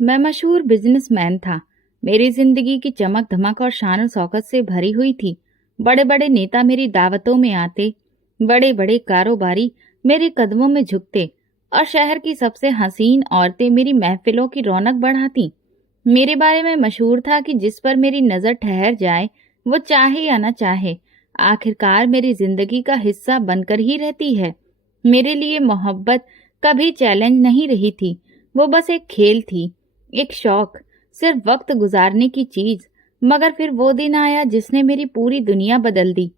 मैं मशहूर बिजनेसमैन था। मेरी जिंदगी की चमक धमक और शान और शौकत से भरी हुई थी। बड़े बड़े नेता मेरी दावतों में आते, बड़े बड़े कारोबारी मेरे कदमों में झुकते और शहर की सबसे हसीन औरतें मेरी महफिलों की रौनक बढ़ाती। मेरे बारे में मशहूर था कि जिस पर मेरी नजर ठहर जाए, वो चाहे या न चाहे, आखिरकार मेरी जिंदगी का हिस्सा बनकर ही रहती है। मेरे लिए मोहब्बत कभी चैलेंज नहीं रही थी, वो बस एक खेल थी, एक शौक, सिर्फ वक्त गुजारने की चीज। मगर फिर वो दिन आया जिसने मेरी पूरी दुनिया बदल दी।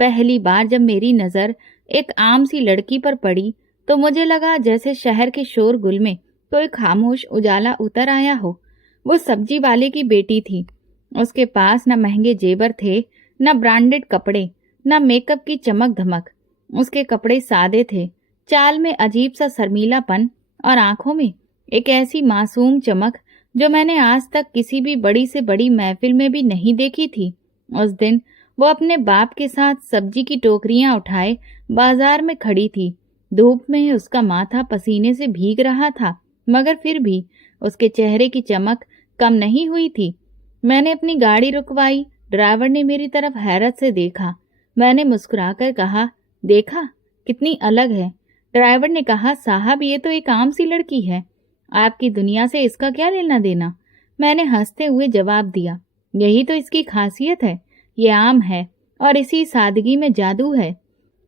पहली बार जब मेरी नजर एक आम सी लड़की पर पड़ी, तो मुझे लगा जैसे शहर के शोरगुल में कोई खामोश उजाला उतर आया हो। वो सब्जी वाले की बेटी थी। उसके पास न महंगे जेवर थे, न ब्रांडेड कपड़े, न मेकअप की चमक धमक। उसके कपड़े सादे थे, चाल में अजीब सा शर्मीलापन और आंखों में एक ऐसी मासूम चमक जो मैंने आज तक किसी भी बड़ी से बड़ी महफिल में भी नहीं देखी थी। उस दिन वो अपने बाप के साथ सब्जी की टोकरियां उठाए बाजार में खड़ी थी। धूप में उसका माथा पसीने से भीग रहा था, मगर फिर भी उसके चेहरे की चमक कम नहीं हुई थी। मैंने अपनी गाड़ी रुकवाई। ड्राइवर ने मेरी तरफ हैरत से देखा। मैंने मुस्कुराकर कहा, देखा कितनी अलग है। ड्राइवर ने कहा, साहब ये तो एक आम सी लड़की है, आपकी दुनिया से इसका क्या लेना देना। मैंने हंसते हुए जवाब दिया, यही तो इसकी खासियत है, ये आम है और इसी सादगी में जादू है।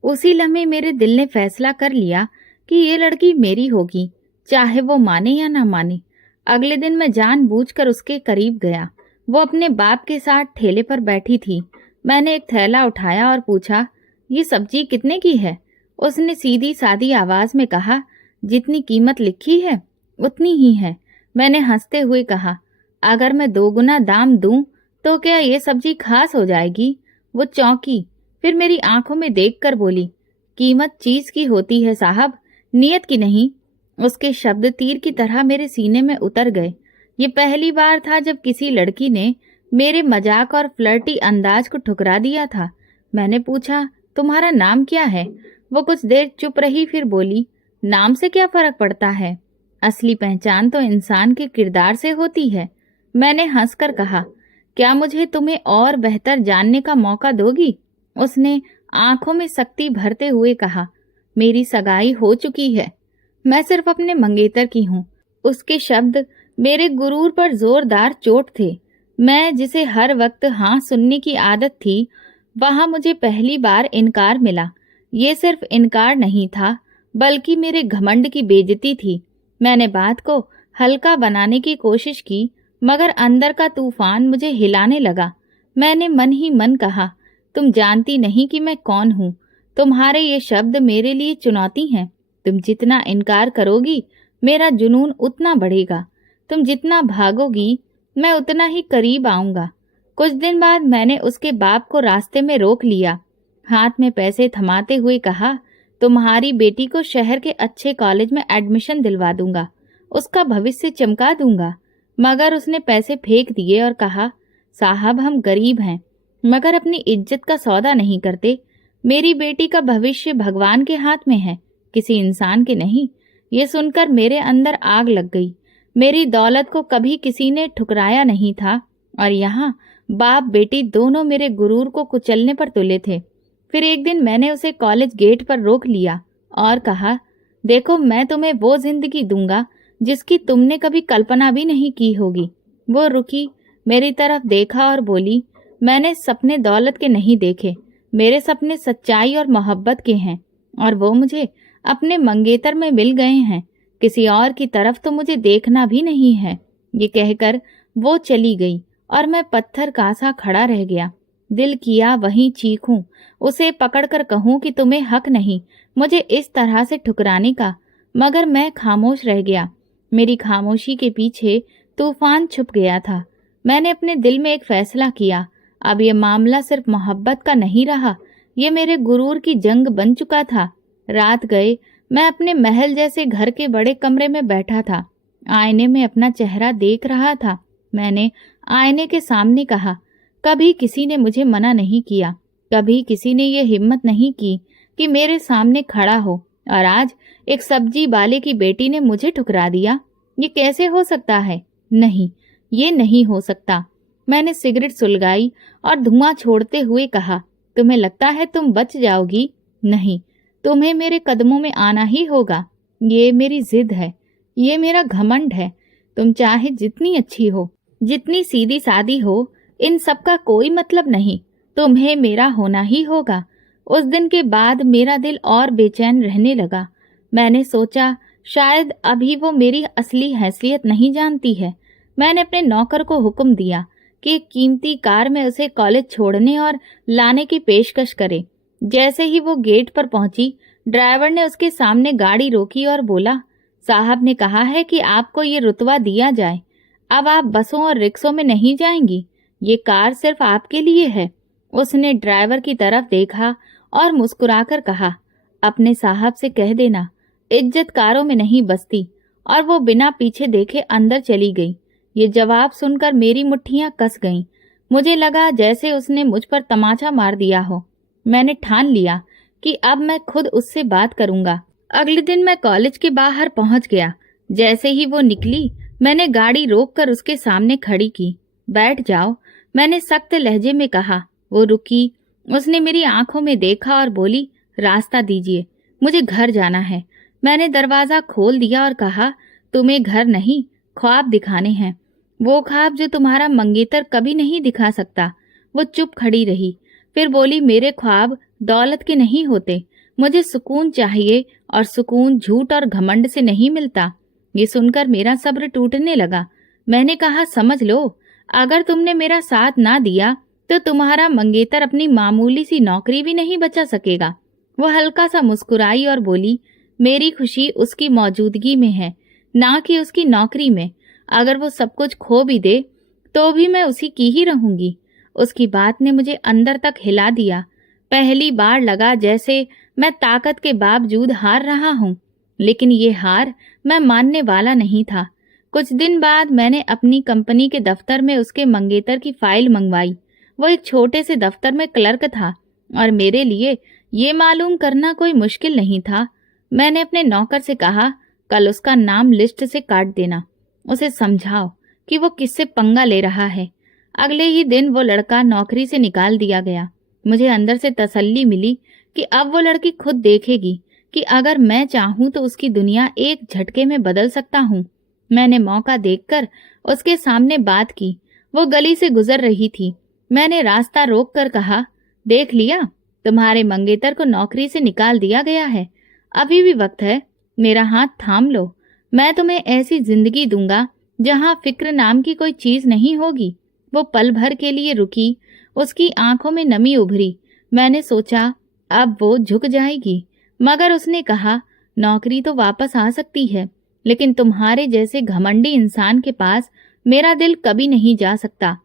उसी लम्हे मेरे दिल ने फैसला कर लिया कि ये लड़की मेरी होगी, चाहे वो माने या ना माने। अगले दिन मैं जानबूझकर उसके करीब गया। वो अपने बाप के साथ ठेले पर बैठी थी। मैंने एक थैला उठाया और पूछा, ये सब्जी कितने की है? उसने सीधी सादी आवाज में कहा, जितनी कीमत लिखी है उतनी ही है। मैंने हंसते हुए कहा, अगर मैं दोगुना दाम दूं तो क्या ये सब्जी खास हो जाएगी? वो चौंकी, फिर मेरी आंखों में देखकर बोली, कीमत चीज की होती है साहब, नियत की नहीं। उसके शब्द तीर की तरह मेरे सीने में उतर गए। ये पहली बार था जब किसी लड़की ने मेरे मजाक और फ्लर्टी अंदाज को ठुकरा दिया था। मैंने पूछा, तुम्हारा नाम क्या है? वो कुछ देर चुप रही, फिर बोली, नाम से क्या फर्क पड़ता है, असली पहचान तो इंसान के किरदार से होती है। मैंने हंसकर कहा, क्या मुझे तुम्हें और बेहतर जानने का मौका दोगी? उसने आंखों में सख्ती भरते हुए कहा, मेरी सगाई हो चुकी है, मैं सिर्फ अपने मंगेतर की हूँ। उसके शब्द मेरे गुरूर पर जोरदार चोट थे। मैं जिसे हर वक्त हाँ सुनने की आदत थी, वहां मुझे पहली बार इनकार मिला। ये सिर्फ इनकार नहीं था, बल्कि मेरे घमंड की बेइज्जती थी। मैंने बात को हल्का बनाने की कोशिश की, मगर अंदर का तूफान मुझे हिलाने लगा। मैंने मन ही मन कहा, तुम जानती नहीं कि मैं कौन हूँ। तुम्हारे ये शब्द मेरे लिए चुनौती हैं। तुम जितना इनकार करोगी, मेरा जुनून उतना बढ़ेगा। तुम जितना भागोगी, मैं उतना ही करीब आऊंगा। कुछ दिन बाद मैंने उसके बाप को रास्ते में रोक लिया। हाथ में पैसे थमाते हुए कहा, तुम्हारी बेटी को शहर के अच्छे कॉलेज में एडमिशन दिलवा दूंगा, उसका भविष्य चमका दूंगा। मगर उसने पैसे फेंक दिए और कहा, साहब हम गरीब हैं, मगर अपनी इज्जत का सौदा नहीं करते। मेरी बेटी का भविष्य भगवान के हाथ में है, किसी इंसान के नहीं। ये सुनकर मेरे अंदर आग लग गई। मेरी दौलत को कभी किसी ने ठुकराया नहीं था, और यहाँ बाप बेटी दोनों मेरे गुरूर को कुचलने पर तुले थे। फिर एक दिन मैंने उसे कॉलेज गेट पर रोक लिया और कहा, देखो मैं तुम्हें वो जिंदगी दूंगा जिसकी तुमने कभी कल्पना भी नहीं की होगी। वो रुकी, मेरी तरफ देखा और बोली, मैंने सपने दौलत के नहीं देखे, मेरे सपने सच्चाई और मोहब्बत के हैं, और वो मुझे अपने मंगेतर में मिल गए हैं। किसी और की तरफ तो मुझे देखना भी नहीं है। ये कहकर वो चली गई और मैं पत्थर का सा खड़ा रह गया। दिल किया वहीं चीखूं, उसे पकड़कर कहूं कि तुम्हें हक नहीं मुझे इस तरह से ठुकराने का, मगर मैं खामोश रह गया। मेरी खामोशी के पीछे तूफान छुप गया था। मैंने अपने दिल में एक फैसला किया, अब ये मामला सिर्फ मोहब्बत का नहीं रहा, ये मेरे गुरूर की जंग बन चुका था। रात गए, मैं अपने महल जैसे घर के बड़े कमरे में बैठा था। आईने में अपना चेहरा देख रहा था। मैंने आईने के सामने कहा, कभी किसी ने मुझे मना नहीं किया, कभी किसी ने ये हिम्मत नहीं की कि मेरे सामने खड़ा हो, और आज एक सब्जी वाले की बेटी ने मुझे ठुकरा दिया। ये कैसे हो सकता है? नहीं, ये नहीं हो सकता। मैंने सिगरेट सुलगाई और धुआं छोड़ते हुए कहा, तुम्हें लगता है तुम बच जाओगी? नहीं, तुम्हें मेरे कदमों में आना ही होगा। ये मेरी जिद है, ये मेरा घमंड है। तुम चाहे जितनी अच्छी हो, जितनी सीधी सादी हो, इन सब का कोई मतलब नहीं। तुम्हें मेरा होना ही होगा। उस दिन के बाद मेरा दिल और बेचैन रहने लगा। मैंने सोचा शायद अभी वो मेरी असली हैसियत नहीं जानती है। मैंने अपने नौकर को हुक्म दिया कि एक कीमती कार में उसे कॉलेज छोड़ने और लाने की पेशकश करे। जैसे ही वो गेट पर पहुंची, ड्राइवर ने उसके सामने गाड़ी रोकी और बोला, साहब ने कहा है कि आपको ये रुतबा दिया जाए। अब आप बसों और रिक्शों में नहीं जाएंगी, ये कार सिर्फ आपके लिए है। उसने ड्राइवर की तरफ देखा और मुस्कुराकर कहा, अपने साहब से कह देना, इज्जत कारों में नहीं बसती। और वो बिना पीछे देखे अंदर चली गई। ये जवाब सुनकर मेरी मुट्ठियां कस गईं। मुझे लगा जैसे उसने मुझ पर तमाचा मार दिया हो। मैंने ठान लिया कि अब मैं खुद उससे बात करूंगा। अगले दिन मैं कॉलेज के बाहर पहुंच गया। जैसे ही वो निकली, मैंने गाड़ी रोककर उसके सामने खड़ी की। बैठ जाओ, मैंने सख्त लहजे में कहा। वो रुकी। उसने मेरी आंखों में देखा और बोली, रास्ता दीजिए, मुझे घर जाना है। मैंने दरवाजा खोल दिया और कहा, तुम्हें घर नहीं, ख्वाब दिखाने हैं, वो ख्वाब जो तुम्हारा मंगेतर कभी नहीं दिखा सकता। वो चुप खड़ी रही, फिर बोली, मेरे ख्वाब दौलत के नहीं होते, मुझे सुकून चाहिए और सुकून झूठ और घमंड से नहीं मिलता। ये सुनकर मेरा सब्र टूटने लगा। मैंने कहा, समझ लो, अगर तुमने मेरा साथ ना दिया तो तुम्हारा मंगेतर अपनी मामूली सी नौकरी भी नहीं बचा सकेगा। वो हल्का सा मुस्कुराई और बोली, मेरी खुशी उसकी मौजूदगी में है, ना कि उसकी नौकरी में। अगर वो सब कुछ खो भी दे तो भी मैं उसी की ही रहूंगी। उसकी बात ने मुझे अंदर तक हिला दिया। पहली बार लगा जैसे मैं ताकत के बावजूद हार रहा हूँ, लेकिन ये हार मैं मानने वाला नहीं था। कुछ दिन बाद मैंने अपनी कंपनी के दफ्तर में उसके मंगेतर की फाइल मंगवाई। वो एक छोटे से दफ्तर में क्लर्क था और मेरे लिए ये मालूम करना कोई मुश्किल नहीं था। मैंने अपने नौकर से कहा, कल उसका नाम लिस्ट से काट देना, उसे समझाओ कि वो किससे पंगा ले रहा है। अगले ही दिन वो लड़का नौकरी से निकाल दिया गया। मुझे अंदर से तसल्ली मिली कि अब वो लड़की खुद देखेगी कि अगर मैं चाहूं तो उसकी दुनिया एक झटके में बदल सकता हूं। मैंने मौका देखकर उसके सामने बात की। वो गली से गुजर रही थी। मैंने रास्ता रोककर कहा, देख लिया, तुम्हारे मंगेतर को नौकरी से निकाल दिया गया है। अभी भी वक्त है, मेरा हाथ थाम लो। मैं तुम्हें ऐसी जिंदगी दूंगा जहां फिक्र नाम की कोई चीज नहीं होगी। वो पल भर के लिए रुकी, उसकी आंखों में नमी उभरी। मैंने सोचा अब वो झुक जाएगी, मगर उसने कहा, नौकरी तो वापस आ सकती है, लेकिन तुम्हारे जैसे घमंडी इंसान के पास मेरा दिल कभी नहीं जा सकता।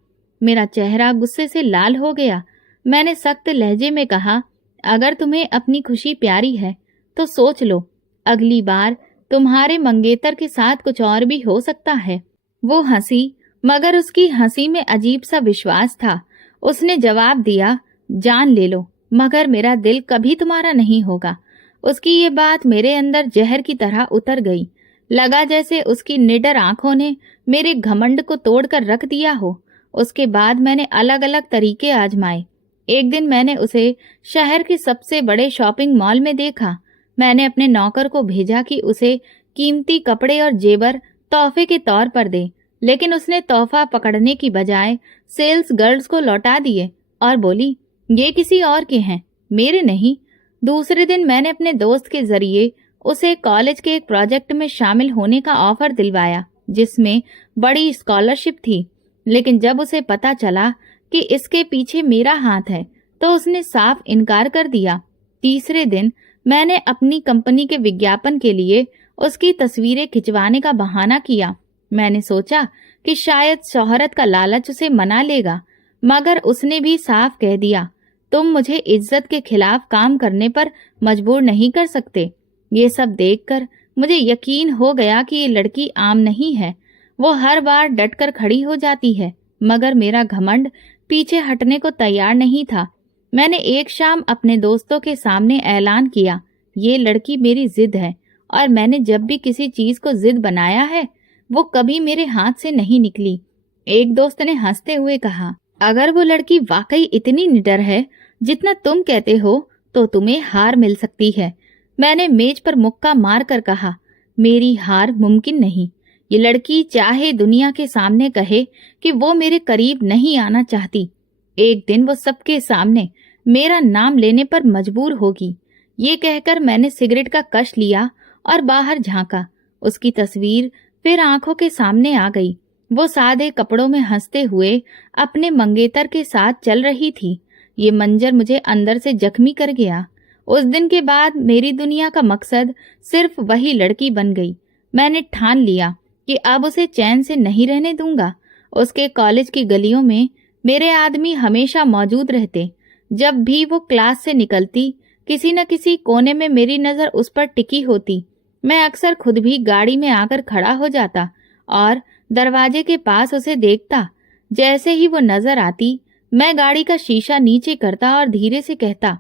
मेरा चेहरा गुस्से से लाल हो गया। मैंने सख्त लहजे में कहा, अगर तुम्हें अपनी खुशी प्यारी है तो सोच लो, अगली बार तुम्हारे मंगेतर के साथ कुछ और भी हो सकता है। वो हंसी, मगर उसकी हंसी में अजीब सा विश्वास था। उसने जवाब दिया, जान ले लो, मगर मेरा दिल कभी तुम्हारा नहीं होगा। उसकी ये बात मेरे अंदर जहर की तरह उतर गई। लगा जैसे उसकी निडर आंखों ने मेरे घमंड को तोड़कर रख दिया हो। उसके बाद मैंने अलग अलग तरीके आजमाए। एक दिन मैंने उसे शहर के सबसे बड़े शॉपिंग मॉल में देखा। मैंने अपने नौकर को भेजा कि उसे कीमती कपड़े और जेवर तोहफे के तौर पर दे, लेकिन उसने तोहफा पकड़ने की बजाय सेल्स गर्ल्स को लौटा दिए और बोली, ये किसी और के हैं, मेरे नहीं। दूसरे दिन मैंने अपने दोस्त के जरिए उसे कॉलेज के एक प्रोजेक्ट में शामिल होने का ऑफर दिलवाया, जिसमें बड़ी स्कॉलरशिप थी। लेकिन जब उसे पता चला कि इसके पीछे मेरा हाथ है तो उसने साफ इनकार कर दिया। तीसरे दिन मैंने अपनी कंपनी के विज्ञापन के लिए उसकी तस्वीरें खिंचवाने का बहाना किया। मैंने सोचा कि शायद शोहरत का लालच उसे मना लेगा, मगर उसने भी साफ कह दिया, तुम मुझे इज्जत के खिलाफ काम करने पर मजबूर नहीं कर सकते। ये सब देखकर मुझे यकीन हो गया कि ये लड़की आम नहीं है। वो हर बार डटकर खड़ी हो जाती है, मगर मेरा घमंड पीछे हटने को तैयार नहीं था। मैंने एक शाम अपने दोस्तों के सामने ऐलान किया, ये लड़की मेरी जिद है और मैंने जब भी किसी चीज को जिद बनाया है वो कभी मेरे हाथ से नहीं निकली। एक दोस्त ने हंसते हुए कहा, अगर वो लड़की वाकई इतनी निडर है जितना तुम कहते हो तो तुम्हें हार मिल सकती है। मैंने मेज पर मुक्का मार कर कहा, मेरी हार मुमकिन नहीं। ये लड़की चाहे दुनिया के सामने कहे कि वो मेरे करीब नहीं आना चाहती, एक दिन वो सबके सामने मेरा नाम लेने पर मजबूर होगी। ये कहकर मैंने सिगरेट का कश लिया और बाहर झांका। उसकी तस्वीर फिर आंखों के सामने आ गई। वो सादे कपड़ों में हंसते हुए अपने मंगेतर के साथ चल रही थी। ये मंजर मुझे अंदर से जख्मी कर गया। उस दिन के बाद मेरी दुनिया का मकसद सिर्फ वही लड़की बन गई। मैंने ठान लिया कि अब उसे चैन से नहीं रहने दूंगा। उसके कॉलेज की गलियों में मेरे आदमी हमेशा मौजूद रहते। जब भी वो क्लास से निकलती, किसी न किसी कोने में मेरी नजर उस पर टिकी होती। मैं अक्सर खुद भी गाड़ी में आकर खड़ा हो जाता और दरवाजे के पास उसे देखता। जैसे ही वो नजर आती, मैं गाड़ी का शीशा नीचे करता और धीरे से कहता,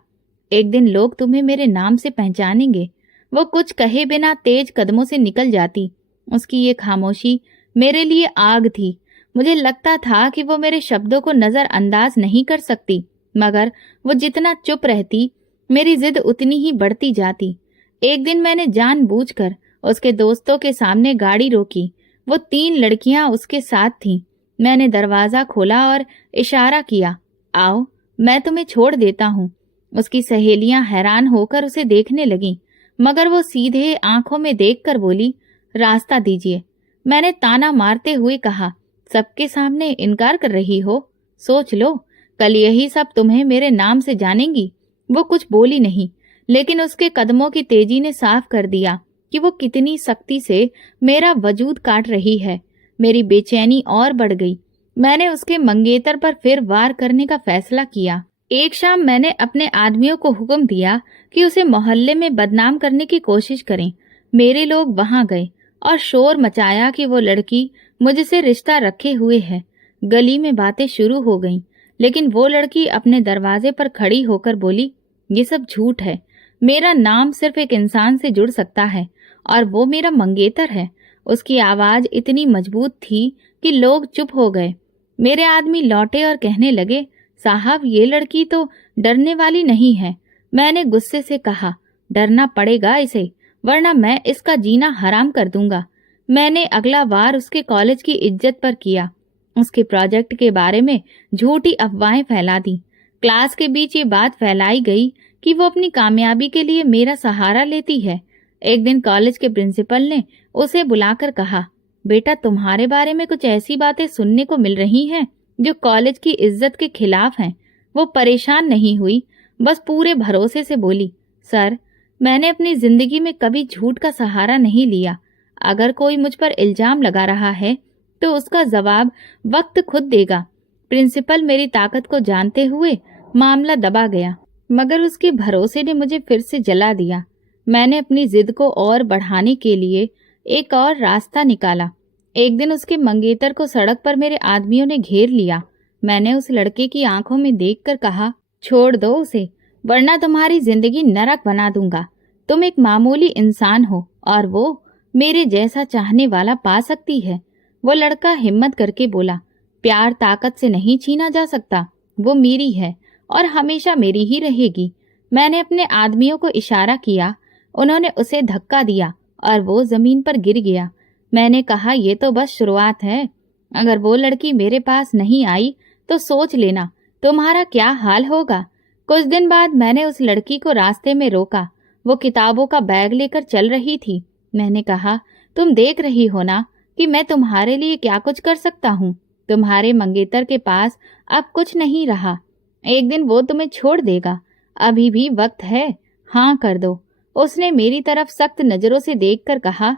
एक दिन लोग तुम्हें मेरे नाम से पहचानेंगे। वो कुछ कहे बिना तेज कदमों से निकल जाती। उसकी ये खामोशी मेरे लिए आग थी। मुझे लगता था कि वो मेरे शब्दों को नजरअंदाज नहीं कर सकती, मगर वो जितना चुप रहती, मेरी जिद उतनी ही बढ़ती जाती। एक दिन मैंने जानबूझकर उसके दोस्तों के सामने गाड़ी रोकी। वो 3 लड़कियां उसके साथ थीं। मैंने दरवाजा खोला और इशारा किया, आओ, मैं तुम्हें छोड़ देता हूँ। उसकी सहेलियां हैरान होकर उसे देखने लगीं, मगर वो सीधे आंखों में देखकर बोली, रास्ता दीजिए। मैंने ताना मारते हुए कहा, सबके सामने इनकार कर रही हो? सोच लो, कल यही सब तुम्हें मेरे नाम से जानेंगी। वो कुछ बोली नहीं, लेकिन उसके कदमों की तेजी ने साफ कर दिया कि वो कितनी सख्ती से मेरा वजूद काट रही है। मेरी बेचैनी और बढ़ गई। मैंने उसके मंगेतर पर फिर वार करने का फैसला किया। एक शाम मैंने अपने आदमियों को हुक्म दिया कि उसे मोहल्ले में बदनाम करने की कोशिश करें। मेरे लोग वहां गए और शोर मचाया कि वो लड़की मुझसे रिश्ता रखे हुए है। गली में बातें शुरू हो गईं, लेकिन वो लड़की अपने दरवाजे पर खड़ी होकर बोली, ये सब झूठ है। मेरा नाम सिर्फ एक इंसान से जुड़ सकता है और वो मेरा मंगेतर है। उसकी आवाज इतनी मजबूत थी कि लोग चुप हो गए। मेरे आदमी लौटे और कहने लगे, साहब, ये लड़की तो डरने वाली नहीं है। मैंने गुस्से से कहा, डरना पड़ेगा इसे, वरना मैं इसका जीना हराम कर दूंगा। मैंने अगला वार उसके कॉलेज की इज्जत पर किया। उसके प्रोजेक्ट के बारे में झूठी अफवाहें फैला दी। क्लास के बीच ये बात फैलाई गई कि वो अपनी कामयाबी के लिए मेरा सहारा लेती है। एक दिन कॉलेज के प्रिंसिपल ने उसे बुलाकर कहा, बेटा, तुम्हारे बारे में कुछ ऐसी बातें सुनने को मिल रही हैं जो कॉलेज की इज्जत के खिलाफ हैं। वो परेशान नहीं हुई, बस पूरे भरोसे से बोली, सर, मैंने अपनी जिंदगी में कभी झूठ का सहारा नहीं लिया। अगर कोई मुझ पर इल्जाम लगा रहा है तो उसका जवाब वक्त खुद देगा। प्रिंसिपल मेरी ताकत को जानते हुए मामला दबा गया, मगर उसके भरोसे ने मुझे फिर से जला दिया। मैंने अपनी जिद को और बढ़ाने के लिए एक और रास्ता निकाला। एक दिन उसके मंगेतर को सड़क पर मेरे आदमियों ने घेर लिया। मैंने उस लड़के की आंखों में देखकर कहा, छोड़ दो उसे, वरना तुम्हारी जिंदगी नरक बना दूंगा। तुम एक मामूली इंसान हो और वो मेरे जैसा चाहने वाला पा सकती है। वो लड़का हिम्मत करके बोला, प्यार ताकत से नहीं छीना जा सकता। वो मेरी है और हमेशा मेरी ही रहेगी। मैंने अपने आदमियों को इशारा किया। उन्होंने उसे धक्का दिया और वो जमीन पर गिर गया। मैंने कहा, ये तो बस शुरुआत है। अगर वो लड़की मेरे पास नहीं आई तो सोच लेना तुम्हारा क्या हाल होगा। कुछ दिन बाद मैंने उस लड़की को रास्ते में रोका। वो किताबों का बैग लेकर चल रही थी। मैंने कहा, तुम देख रही हो ना कि मैं तुम्हारे लिए क्या कुछ कर सकता हूँ। तुम्हारे मंगेतर के पास अब कुछ नहीं रहा। एक दिन वो तुम्हें छोड़ देगा। अभी भी वक्त है, हाँ कर दो। उसने मेरी तरफ सख्त नजरों से देखकर कहा,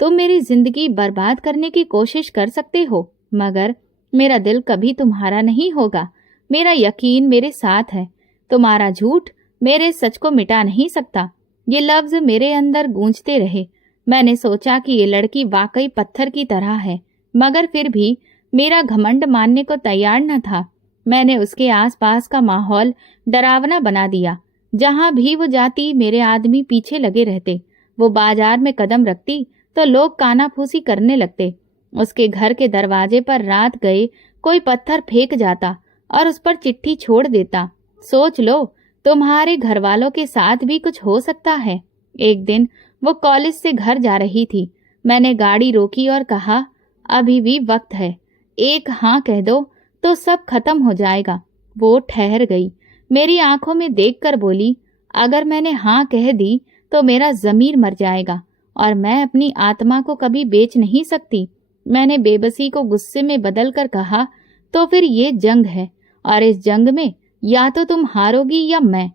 तुम मेरी जिंदगी बर्बाद करने की कोशिश कर सकते हो, मगर मेरा दिल कभी तुम्हारा नहीं होगा। मेरा यकीन मेरे साथ है। तुम्हारा झूठ मेरे सच को मिटा नहीं सकता। ये लफ्ज मेरे अंदर गूंजते रहे। मैंने सोचा कि ये लड़की वाकई पत्थर की तरह है, मगर फिर भी मेरा घमंड मानने को तैयार न था। मैंने उसके आसपास का माहौल डरावना बना दिया। जहां भी वो जाती मेरे आदमी पीछे लगे रहते। वो बाजार में कदम रखती तो लोग कानाफूसी करने लगते। उसके घर के दरवाजे पर रात गए कोई पत्थर फेंक जाता और उस पर चिट्ठी छोड़ देता। सोच लो, तुम्हारे घर वालों के साथ भी कुछ हो सकता है। एक दिन वो कॉलेज से घर जा रही थी। मैंने गाड़ी रोकी और कहा, अभी भी वक्त है, एक हाँ कह दो तो सब खत्म हो जाएगा। वो ठहर गई, मेरी आंखों में देखकर बोली, अगर मैंने हाँ कह दी तो मेरा ज़मीर मर जाएगा और मैं अपनी आत्मा को कभी बेच नहीं सकती। मैंने बेबसी को गुस्से में बदल कर कहा, तो फिर ये जंग है और इस जंग में या तो तुम हारोगी या मैं।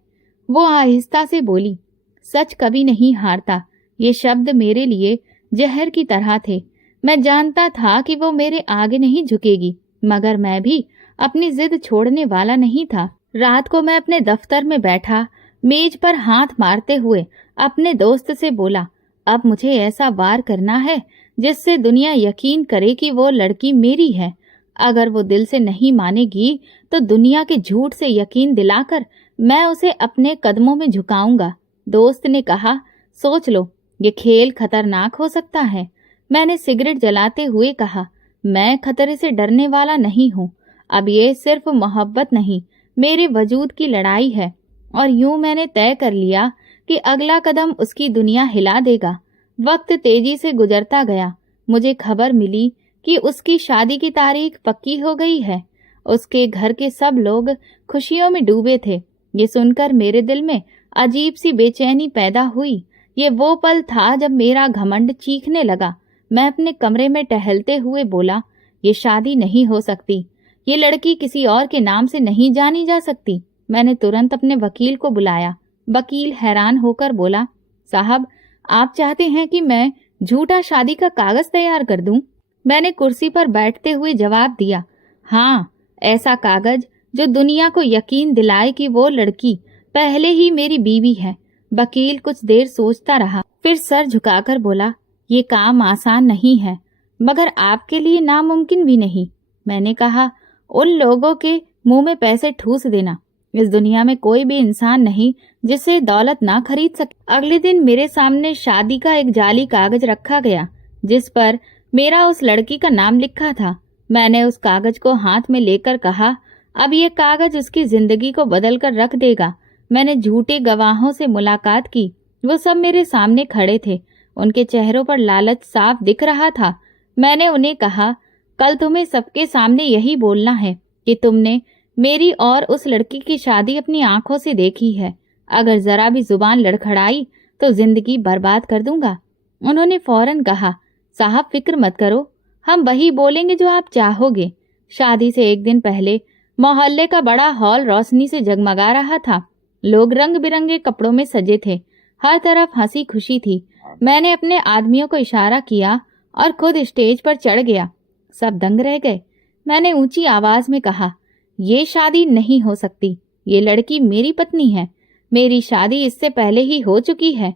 वो आहिस्ता से बोली, सच कभी नहीं हारता। ये शब्द मेरे लिए जहर की तरह थे। मैं जानता था कि वो मेरे आगे नहीं झुकेगी, मगर मैं भी अपनी जिद छोड़ने वाला नहीं था। रात को मैं अपने दफ्तर में बैठा, मेज पर हाथ मारते हुए अपने दोस्त से बोला, अब मुझे ऐसा वार करना है जिससे दुनिया यकीन करे कि वो लड़की मेरी है। अगर वो दिल से नहीं मानेगी तो दुनिया के झूठ से यकीन दिलाकर मैं उसे अपने कदमों में झुकाऊंगा। दोस्त ने कहा, सोच लो, ये खेल खतरनाक हो सकता है। मैंने सिगरेट जलाते हुए कहा, मैं खतरे से डरने वाला नहीं हूँ। अब ये सिर्फ मोहब्बत नहीं, मेरे वजूद की लड़ाई है। और यूं मैंने तय कर लिया कि अगला कदम उसकी दुनिया हिला देगा। वक्त तेजी से गुजरता गया। मुझे खबर मिली कि उसकी शादी की तारीख पक्की हो गई है। उसके घर के सब लोग खुशियों में डूबे थे। ये सुनकर मेरे दिल में अजीब सी बेचैनी पैदा हुई। ये वो पल था जब मेरा घमंड चीखने लगा। मैं अपने कमरे में टहलते हुए बोला, ये शादी नहीं हो सकती। ये लड़की किसी और के नाम से नहीं जानी जा सकती। मैंने तुरंत अपने वकील को बुलाया। वकील हैरान होकर बोला, साहब, आप चाहते हैं कि मैं झूठा शादी का कागज तैयार कर दूं? मैंने कुर्सी पर बैठते हुए जवाब दिया, हाँ, ऐसा कागज जो दुनिया को यकीन दिलाए कि वो लड़की पहले ही मेरी बीवी है। वकील कुछ देर सोचता रहा, फिर सर झुकाकर बोला, ये काम आसान नहीं है, मगर आपके लिए नामुमकिन भी नहीं। मैंने कहा, उन लोगों के मुंह में पैसे ठूस देना। इस दुनिया में कोई भी इंसान नहीं जिसे दौलत ना खरीद सके। अगले दिन मेरे सामने शादी का एक जाली कागज रखा गया जिस पर मेरा उस लड़की का नाम लिखा था। मैंने उस कागज को हाथ में लेकर कहा, अब ये कागज उसकी जिंदगी को बदल कर रख देगा। मैंने झूठे गवाहों से मुलाकात की। वो सब मेरे सामने खड़े थे। उनके चेहरों पर लालच साफ दिख रहा था। मैंने उन्हें कहा, कल तुम्हें सबके सामने यही बोलना है कि तुमने मेरी और उस लड़की की शादी अपनी आंखों से देखी है। अगर जरा भी जुबान लड़खड़ाई तो जिंदगी बर्बाद कर दूंगा। उन्होंने फौरन कहा, साहब फिक्र मत करो, हम वही बोलेंगे जो आप चाहोगे। शादी से एक दिन पहले मोहल्ले का बड़ा हॉल रोशनी से जगमगा रहा था। लोग रंग बिरंगे कपड़ों में सजे थे। हर तरफ हंसी खुशी थी। मैंने अपने आदमियों को इशारा किया और खुद स्टेज पर चढ़ गया। सब दंग रह गए। मैंने ऊंची आवाज में कहा, ये शादी नहीं हो सकती। ये लड़की मेरी पत्नी है। मेरी शादी इससे पहले ही हो चुकी है।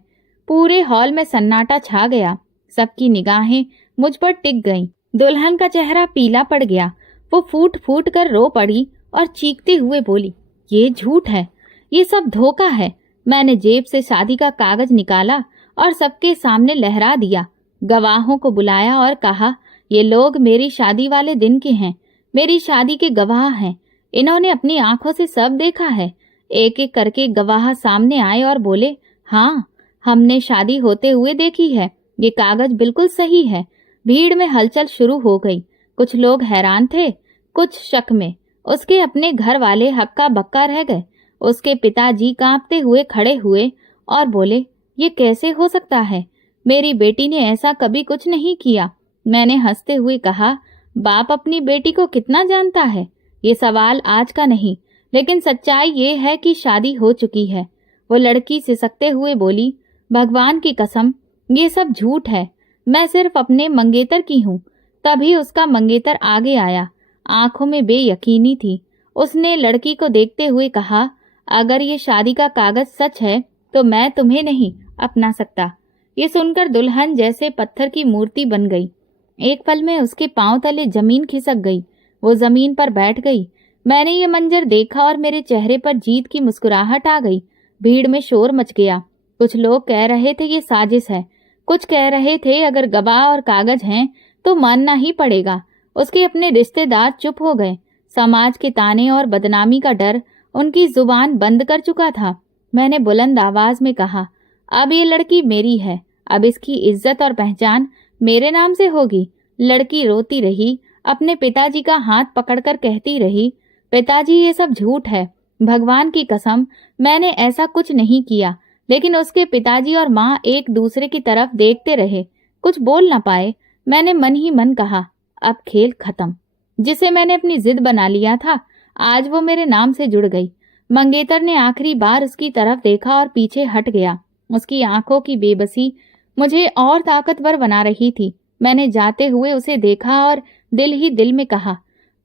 पूरे हॉल में सन्नाटा छा गया। सबकी निगाहें मुझ पर टिक गईं। दुल्हन का चेहरा पीला पड़ गया। वो फूट फूट कर रो पड़ी और चीखते हुए बोली, ये झूठ है, ये सब धोखा है। मैंने जेब से शादी का कागज निकाला और सबके सामने लहरा दिया। गवाहों को बुलाया और कहा, ये लोग मेरी शादी वाले दिन के हैं, मेरी शादी के गवाह हैं। इन्होंने अपनी आंखों से सब देखा है। एक एक करके गवाह सामने आए और बोले, हाँ, हमने शादी होते हुए देखी है। ये कागज बिल्कुल सही है। भीड़ में हलचल शुरू हो गई। कुछ लोग हैरान थे, कुछ शक में। उसके अपने घर वाले हक्का बक्का रह गए। उसके पिताजी कांपते हुए खड़े हुए और बोले, ये कैसे हो सकता है? मेरी बेटी ने ऐसा कभी कुछ नहीं किया। मैंने हंसते हुए कहा, बाप अपनी बेटी को कितना जानता है? ये सवाल आज का नहीं, लेकिन सच्चाई ये है कि शादी हो चुकी है। वो लड़की सिसकते हुए बोली, भगवान की कसम, ये सब झूठ है। मैं सिर्फ अपने मंगेतर की हूँ। तभी उसका मंगेतर आगे आया। आंखों में बेयकीनी थी। उसने लड़की को देखते हुए कहा, अगर ये शादी का कागज सच है तो मैं तुम्हें नहीं अपना सकता। ये सुनकर दुल्हन जैसे पत्थर की मूर्ति बन गई। एक पल में उसके पांव तले जमीन खिसक गई। वो जमीन पर बैठ गई। मैंने ये मंजर देखा और मेरे चेहरे पर जीत की मुस्कुराहट आ गई। भीड़ में शोर मच गया। कुछ लोग कह रहे थे ये साजिश है। कुछ कह रहे थे अगर गवाह और कागज हैं तो मानना ही पड़ेगा। उसके अपने रिश्तेदार चुप हो गए। समाज के ताने और बदनामी का डर उनकी जुबान बंद कर चुका था। मैंने बुलंद आवाज में कहा, अब ये लड़की मेरी है, अब इसकी इज्जत और पहचान मेरे नाम से होगी। लड़की रोती रही, अपने पिताजी का हाथ पकड़कर कहती रही, पिताजी ये सब झूठ है, भगवान की कसम मैंने ऐसा कुछ नहीं किया। लेकिन उसके पिताजी और माँ एक दूसरे की तरफ देखते रहे, कुछ बोल ना पाए। मैंने मन ही मन कहा, अब खेल खत्म। जिसे मैंने अपनी जिद बना लिया था, आज वो मेरे नाम से जुड़ गई। मंगेतर ने आखिरी बार उसकी तरफ देखा और पीछे हट गया। उसकी आंखों की बेबसी मुझे और ताकतवर बना रही थी। मैंने जाते हुए उसे देखा और दिल ही दिल में कहा,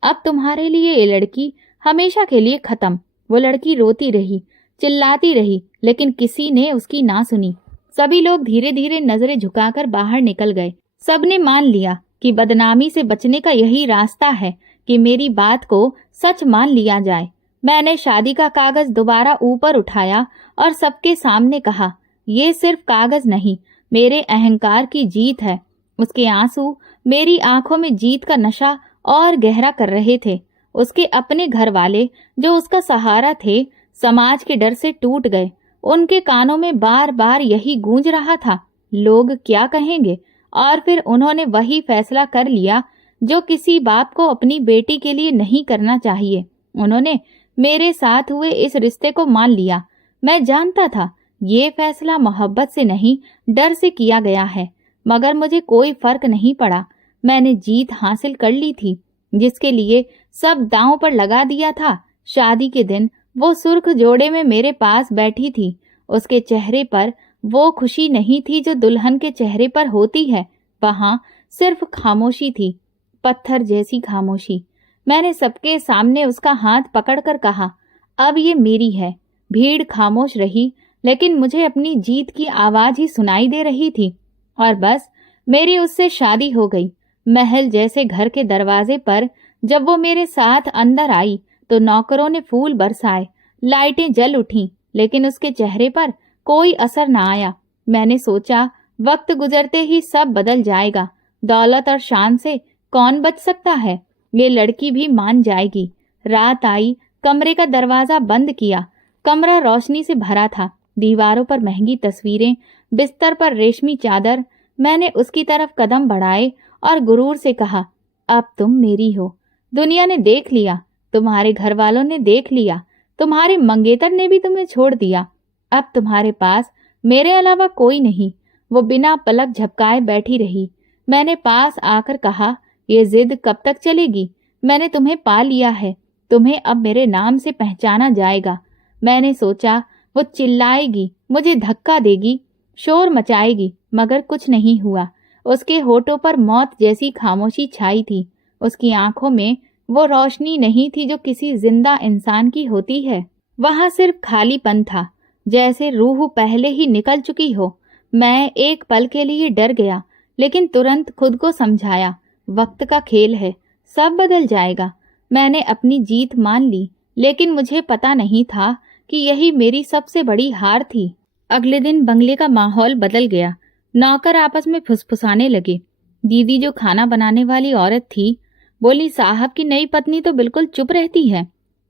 अब तुम्हारे लिए ये लड़की हमेशा के लिए खत्म। वो लड़की रोती रही, चिल्लाती रही, लेकिन किसी ने उसकी ना सुनी। सभी लोग धीरे धीरे नजरें झुकाकर बाहर निकल गए। सबने मान लिया कि बदनामी से बचने का यही रास्ता है कि मेरी बात को सच मान लिया जाए। मैंने शादी का कागज दोबारा ऊपर उठाया और सबके सामने कहा, ये सिर्फ कागज नहीं, मेरे अहंकार की जीत है। उसके आंसू मेरी आंखों में जीत का नशा और गहरा कर रहे थे। उसके अपने घर वाले जो उसका सहारा थे, समाज के डर से टूट गए। उनके कानों में बार बार यही गूंज रहा था, लोग क्या कहेंगे। और फिर उन्होंने वही फैसला कर लिया जो किसी बाप को अपनी बेटी के लिए नहीं करना चाहिए। उन्होंने मेरे साथ हुए इस रिश्ते को मान लिया। मैं जानता था ये फैसला मोहब्बत से नहीं, डर से किया गया है, मगर मुझे कोई फर्क नहीं पड़ा। मैंने जीत हासिल कर ली थी, जिसके लिए सब दांव पर लगा दिया था। शादी के दिन वो सुर्ख जोड़े में मेरे पास बैठी थी। उसके चेहरे पर वो खुशी नहीं थी जो दुल्हन के चेहरे पर होती है। वहां सिर्फ खामोशी थी, पत्थर जैसी खामोशी। मैंने सबके सामने उसका हाथ पकड़कर कहा, अब ये मेरी है। भीड़ खामोश रही, लेकिन मुझे अपनी जीत की आवाज ही सुनाई दे रही थी। और बस मेरी उससे शादी हो गई। महल जैसे घर के दरवाजे पर जब वो मेरे साथ अंदर आई तो नौकरों ने फूल बरसाए, लाइटें जल उठीं, लेकिन उसके चेहरे पर कोई असर न आया। मैंने सोचा, वक्त गुजरते ही सब बदल जाएगा। दौलत और शान से कौन बच सकता है? ये लड़की भी मान जाएगी। रात आई, कमरे का दरवाजा बंद किया। कमरा रोशनी से भरा था। दीवारों पर महंगी तस्वीरें, बिस्तर पर रेशमी चादर। मैंने उसकी तरफ कदम बढ़ाए और गुरूर से कहा, अब तुम मेरी हो। दुनिया ने देख लिया, तुम्हारे घर वालों ने देख लिया, तुम्हारे मंगेतर ने भी तुम्हें छोड़ दिया। अब तुम्हारे पास मेरे अलावा कोई नहीं। वो बिना पलक झपकाए बैठी रही। मैंने पास आकर कहा, ये जिद कब तक चलेगी? मैंने तुम्हें पा लिया है, तुम्हें अब मेरे नाम से पहचाना जाएगा। मैंने सोचा वो चिल्लाएगी, मुझे धक्का देगी, शोर मचाएगी, मगर कुछ नहीं हुआ। उसके होठों पर मौत जैसी खामोशी छाई थी। उसकी आंखों में वो रोशनी नहीं थी जो किसी जिंदा इंसान की होती है। वहां सिर्फ खालीपन था, जैसे रूह पहले ही निकल चुकी हो। मैं एक पल के लिए डर गया, लेकिन तुरंत खुद को समझाया, वक्त का खेल है, सब बदल जाएगा। मैंने अपनी जीत मान ली, लेकिन मुझे पता नहीं था कि यही मेरी सबसे बड़ी हार थी। अगले दिन बंगले का माहौल बदल गया। नौकर आपस में फुसफुसाने लगे। दीदी जो खाना बनाने वाली औरत थी, बोली, साहब की नई पत्नी तो बिल्कुल चुप रहती है,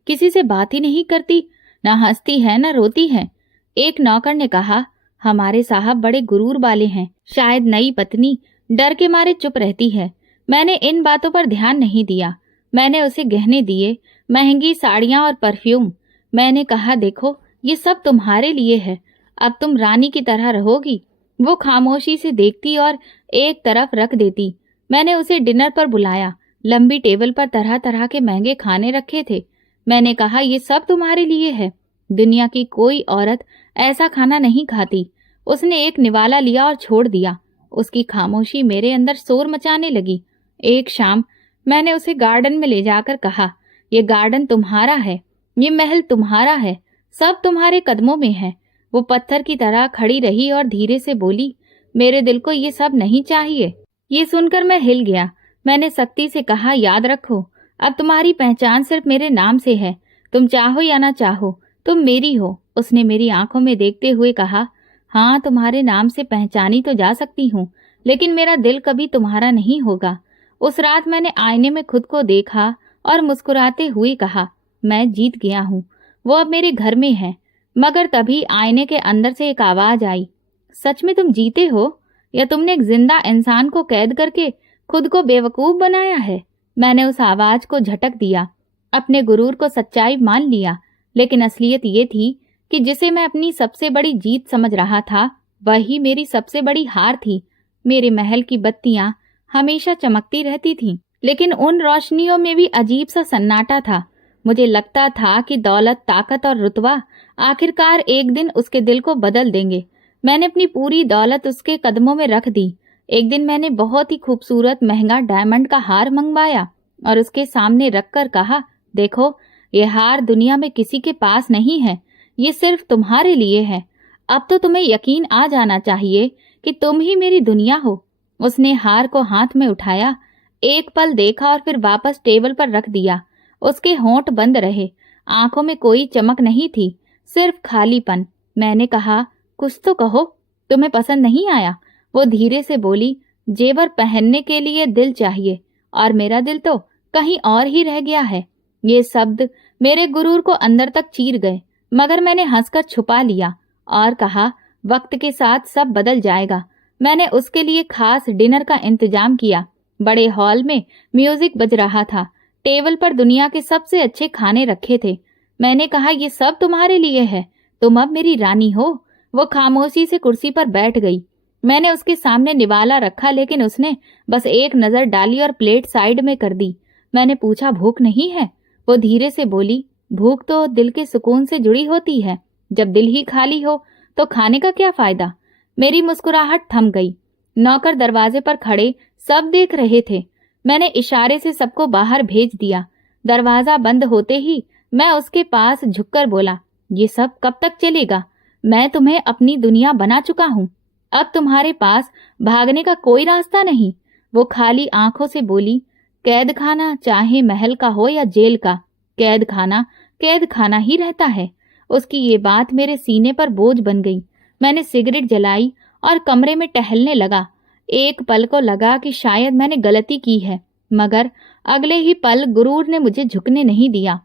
किसी से बात ही नहीं करती, ना हंसती है ना रोती है। एक नौकर ने कहा, हमारे साहब बड़े गुरूर वाले हैं, शायद नई पत्नी डर के मारे चुप रहती है। मैंने इन बातों पर ध्यान नहीं दिया। मैंने उसे गहने दिए, महंगी साड़ियां और परफ्यूम। मैंने कहा, देखो ये सब तुम्हारे लिए है, अब तुम रानी की तरह रहोगी। वो खामोशी से देखती और एक तरफ रख देती। मैंने उसे डिनर पर बुलाया। लंबी टेबल पर तरह तरह के महंगे खाने रखे थे। मैंने कहा, ये सब तुम्हारे लिए है, दुनिया की कोई औरत ऐसा खाना नहीं खाती। उसने एक निवाला लिया और छोड़ दिया। उसकी खामोशी मेरे अंदर शोर मचाने लगी। एक शाम मैंने उसे गार्डन में ले जाकर कहा, ये गार्डन तुम्हारा है, ये महल तुम्हारा है, सब तुम्हारे कदमों में है। वो पत्थर की तरह खड़ी रही और धीरे से बोली, मेरे दिल को ये सब नहीं चाहिए। ये सुनकर मैं हिल गया। मैंने सख्ती से कहा, याद रखो, अब तुम्हारी पहचान सिर्फ मेरे नाम से है, तुम चाहो या ना चाहो, तुम मेरी हो। उसने मेरी आंखों में देखते हुए कहा, हाँ, तुम्हारे नाम से पहचानी तो जा सकती हूँ, लेकिन मेरा दिल कभी तुम्हारा नहीं होगा। उस रात मैंने आईने में खुद को देखा और मुस्कुराते हुए कहा, मैं जीत गया हूँ, वो अब मेरे घर में है। मगर तभी आईने के अंदर से एक आवाज आई, सच में तुम जीते हो या तुमने एक जिंदा इंसान को कैद करके खुद को बेवकूफ बनाया है? मैंने उस आवाज को झटक दिया, अपने गुरूर को सच्चाई मान लिया, लेकिन असलियत ये थी कि जिसे मैं अपनी सबसे बड़ी जीत समझ रहा था, वही मेरी सबसे बड़ी हार थी। मेरे महल की बत्तियां हमेशा चमकती रहती थीं, लेकिन उन रोशनियों में भी अजीब सा सन्नाटा था। मुझे लगता था कि दौलत, ताकत और रुतबा आखिरकार एक दिन उसके दिल को बदल देंगे। मैंने अपनी पूरी दौलत उसके कदमों में रख दी। एक दिन मैंने बहुत ही खूबसूरत महंगा डायमंड का हार मंगवाया और उसके सामने रखकर कहा, देखो, ये हार दुनिया में किसी के पास नहीं है, ये सिर्फ तुम्हारे लिए है। अब तो तुम्हें यकीन आ जाना चाहिए कि तुम ही मेरी दुनिया हो। उसने हार को हाथ में उठाया, एक पल देखा और फिर वापस टेबल पर रख दिया। उसके होंठ बंद रहे, आंखों में कोई चमक नहीं थी, सिर्फ खालीपन। मैंने कहा, कुछ तो कहो, तुम्हें पसंद नहीं आया? वो धीरे से बोली, जेवर पहनने के लिए दिल चाहिए और मेरा दिल तो कहीं और ही रह गया है। ये शब्द मेरे गुरूर को अंदर तक चीर गए, मगर मैंने हंसकर छुपा लिया और कहा, वक्त के साथ सब बदल जाएगा। मैंने उसके लिए खास डिनर का इंतजाम किया। बड़े हॉल में म्यूजिक बज रहा था, टेबल पर दुनिया के सबसे अच्छे खाने रखे थे। मैंने कहा, ये सब तुम्हारे लिए है, तुम अब मेरी रानी हो। वो खामोशी से कुर्सी पर बैठ गई। मैंने उसके सामने निवाला रखा, लेकिन उसने बस एक नजर डाली और प्लेट साइड में कर दी। मैंने पूछा, भूख नहीं है? वो धीरे से बोली, भूख तो दिल के सुकून से जुड़ी होती है, जब दिल ही खाली हो तो खाने का क्या फायदा? मेरी मुस्कुराहट थम गई। नौकर दरवाजे पर खड़े सब देख रहे थे। मैंने इशारे से सबको बाहर भेज दिया। दरवाजा बंद होते ही मैं उसके पास झुककर बोला, ये सब कब तक चलेगा? मैं तुम्हें अपनी दुनिया बना चुका हूँ, अब तुम्हारे पास भागने का कोई रास्ता नहीं। वो खाली आंखों से बोली, कैद खाना चाहे महल का हो या जेल का, कैद खाना ही रहता है। उसकी ये बात मेरे सीने पर बोझ बन गई। मैंने सिगरेट जलाई और कमरे में टहलने लगा। एक पल को लगा कि शायद मैंने गलती की है, मगर अगले ही पल गुरूर ने मुझे झुकने नहीं दिया।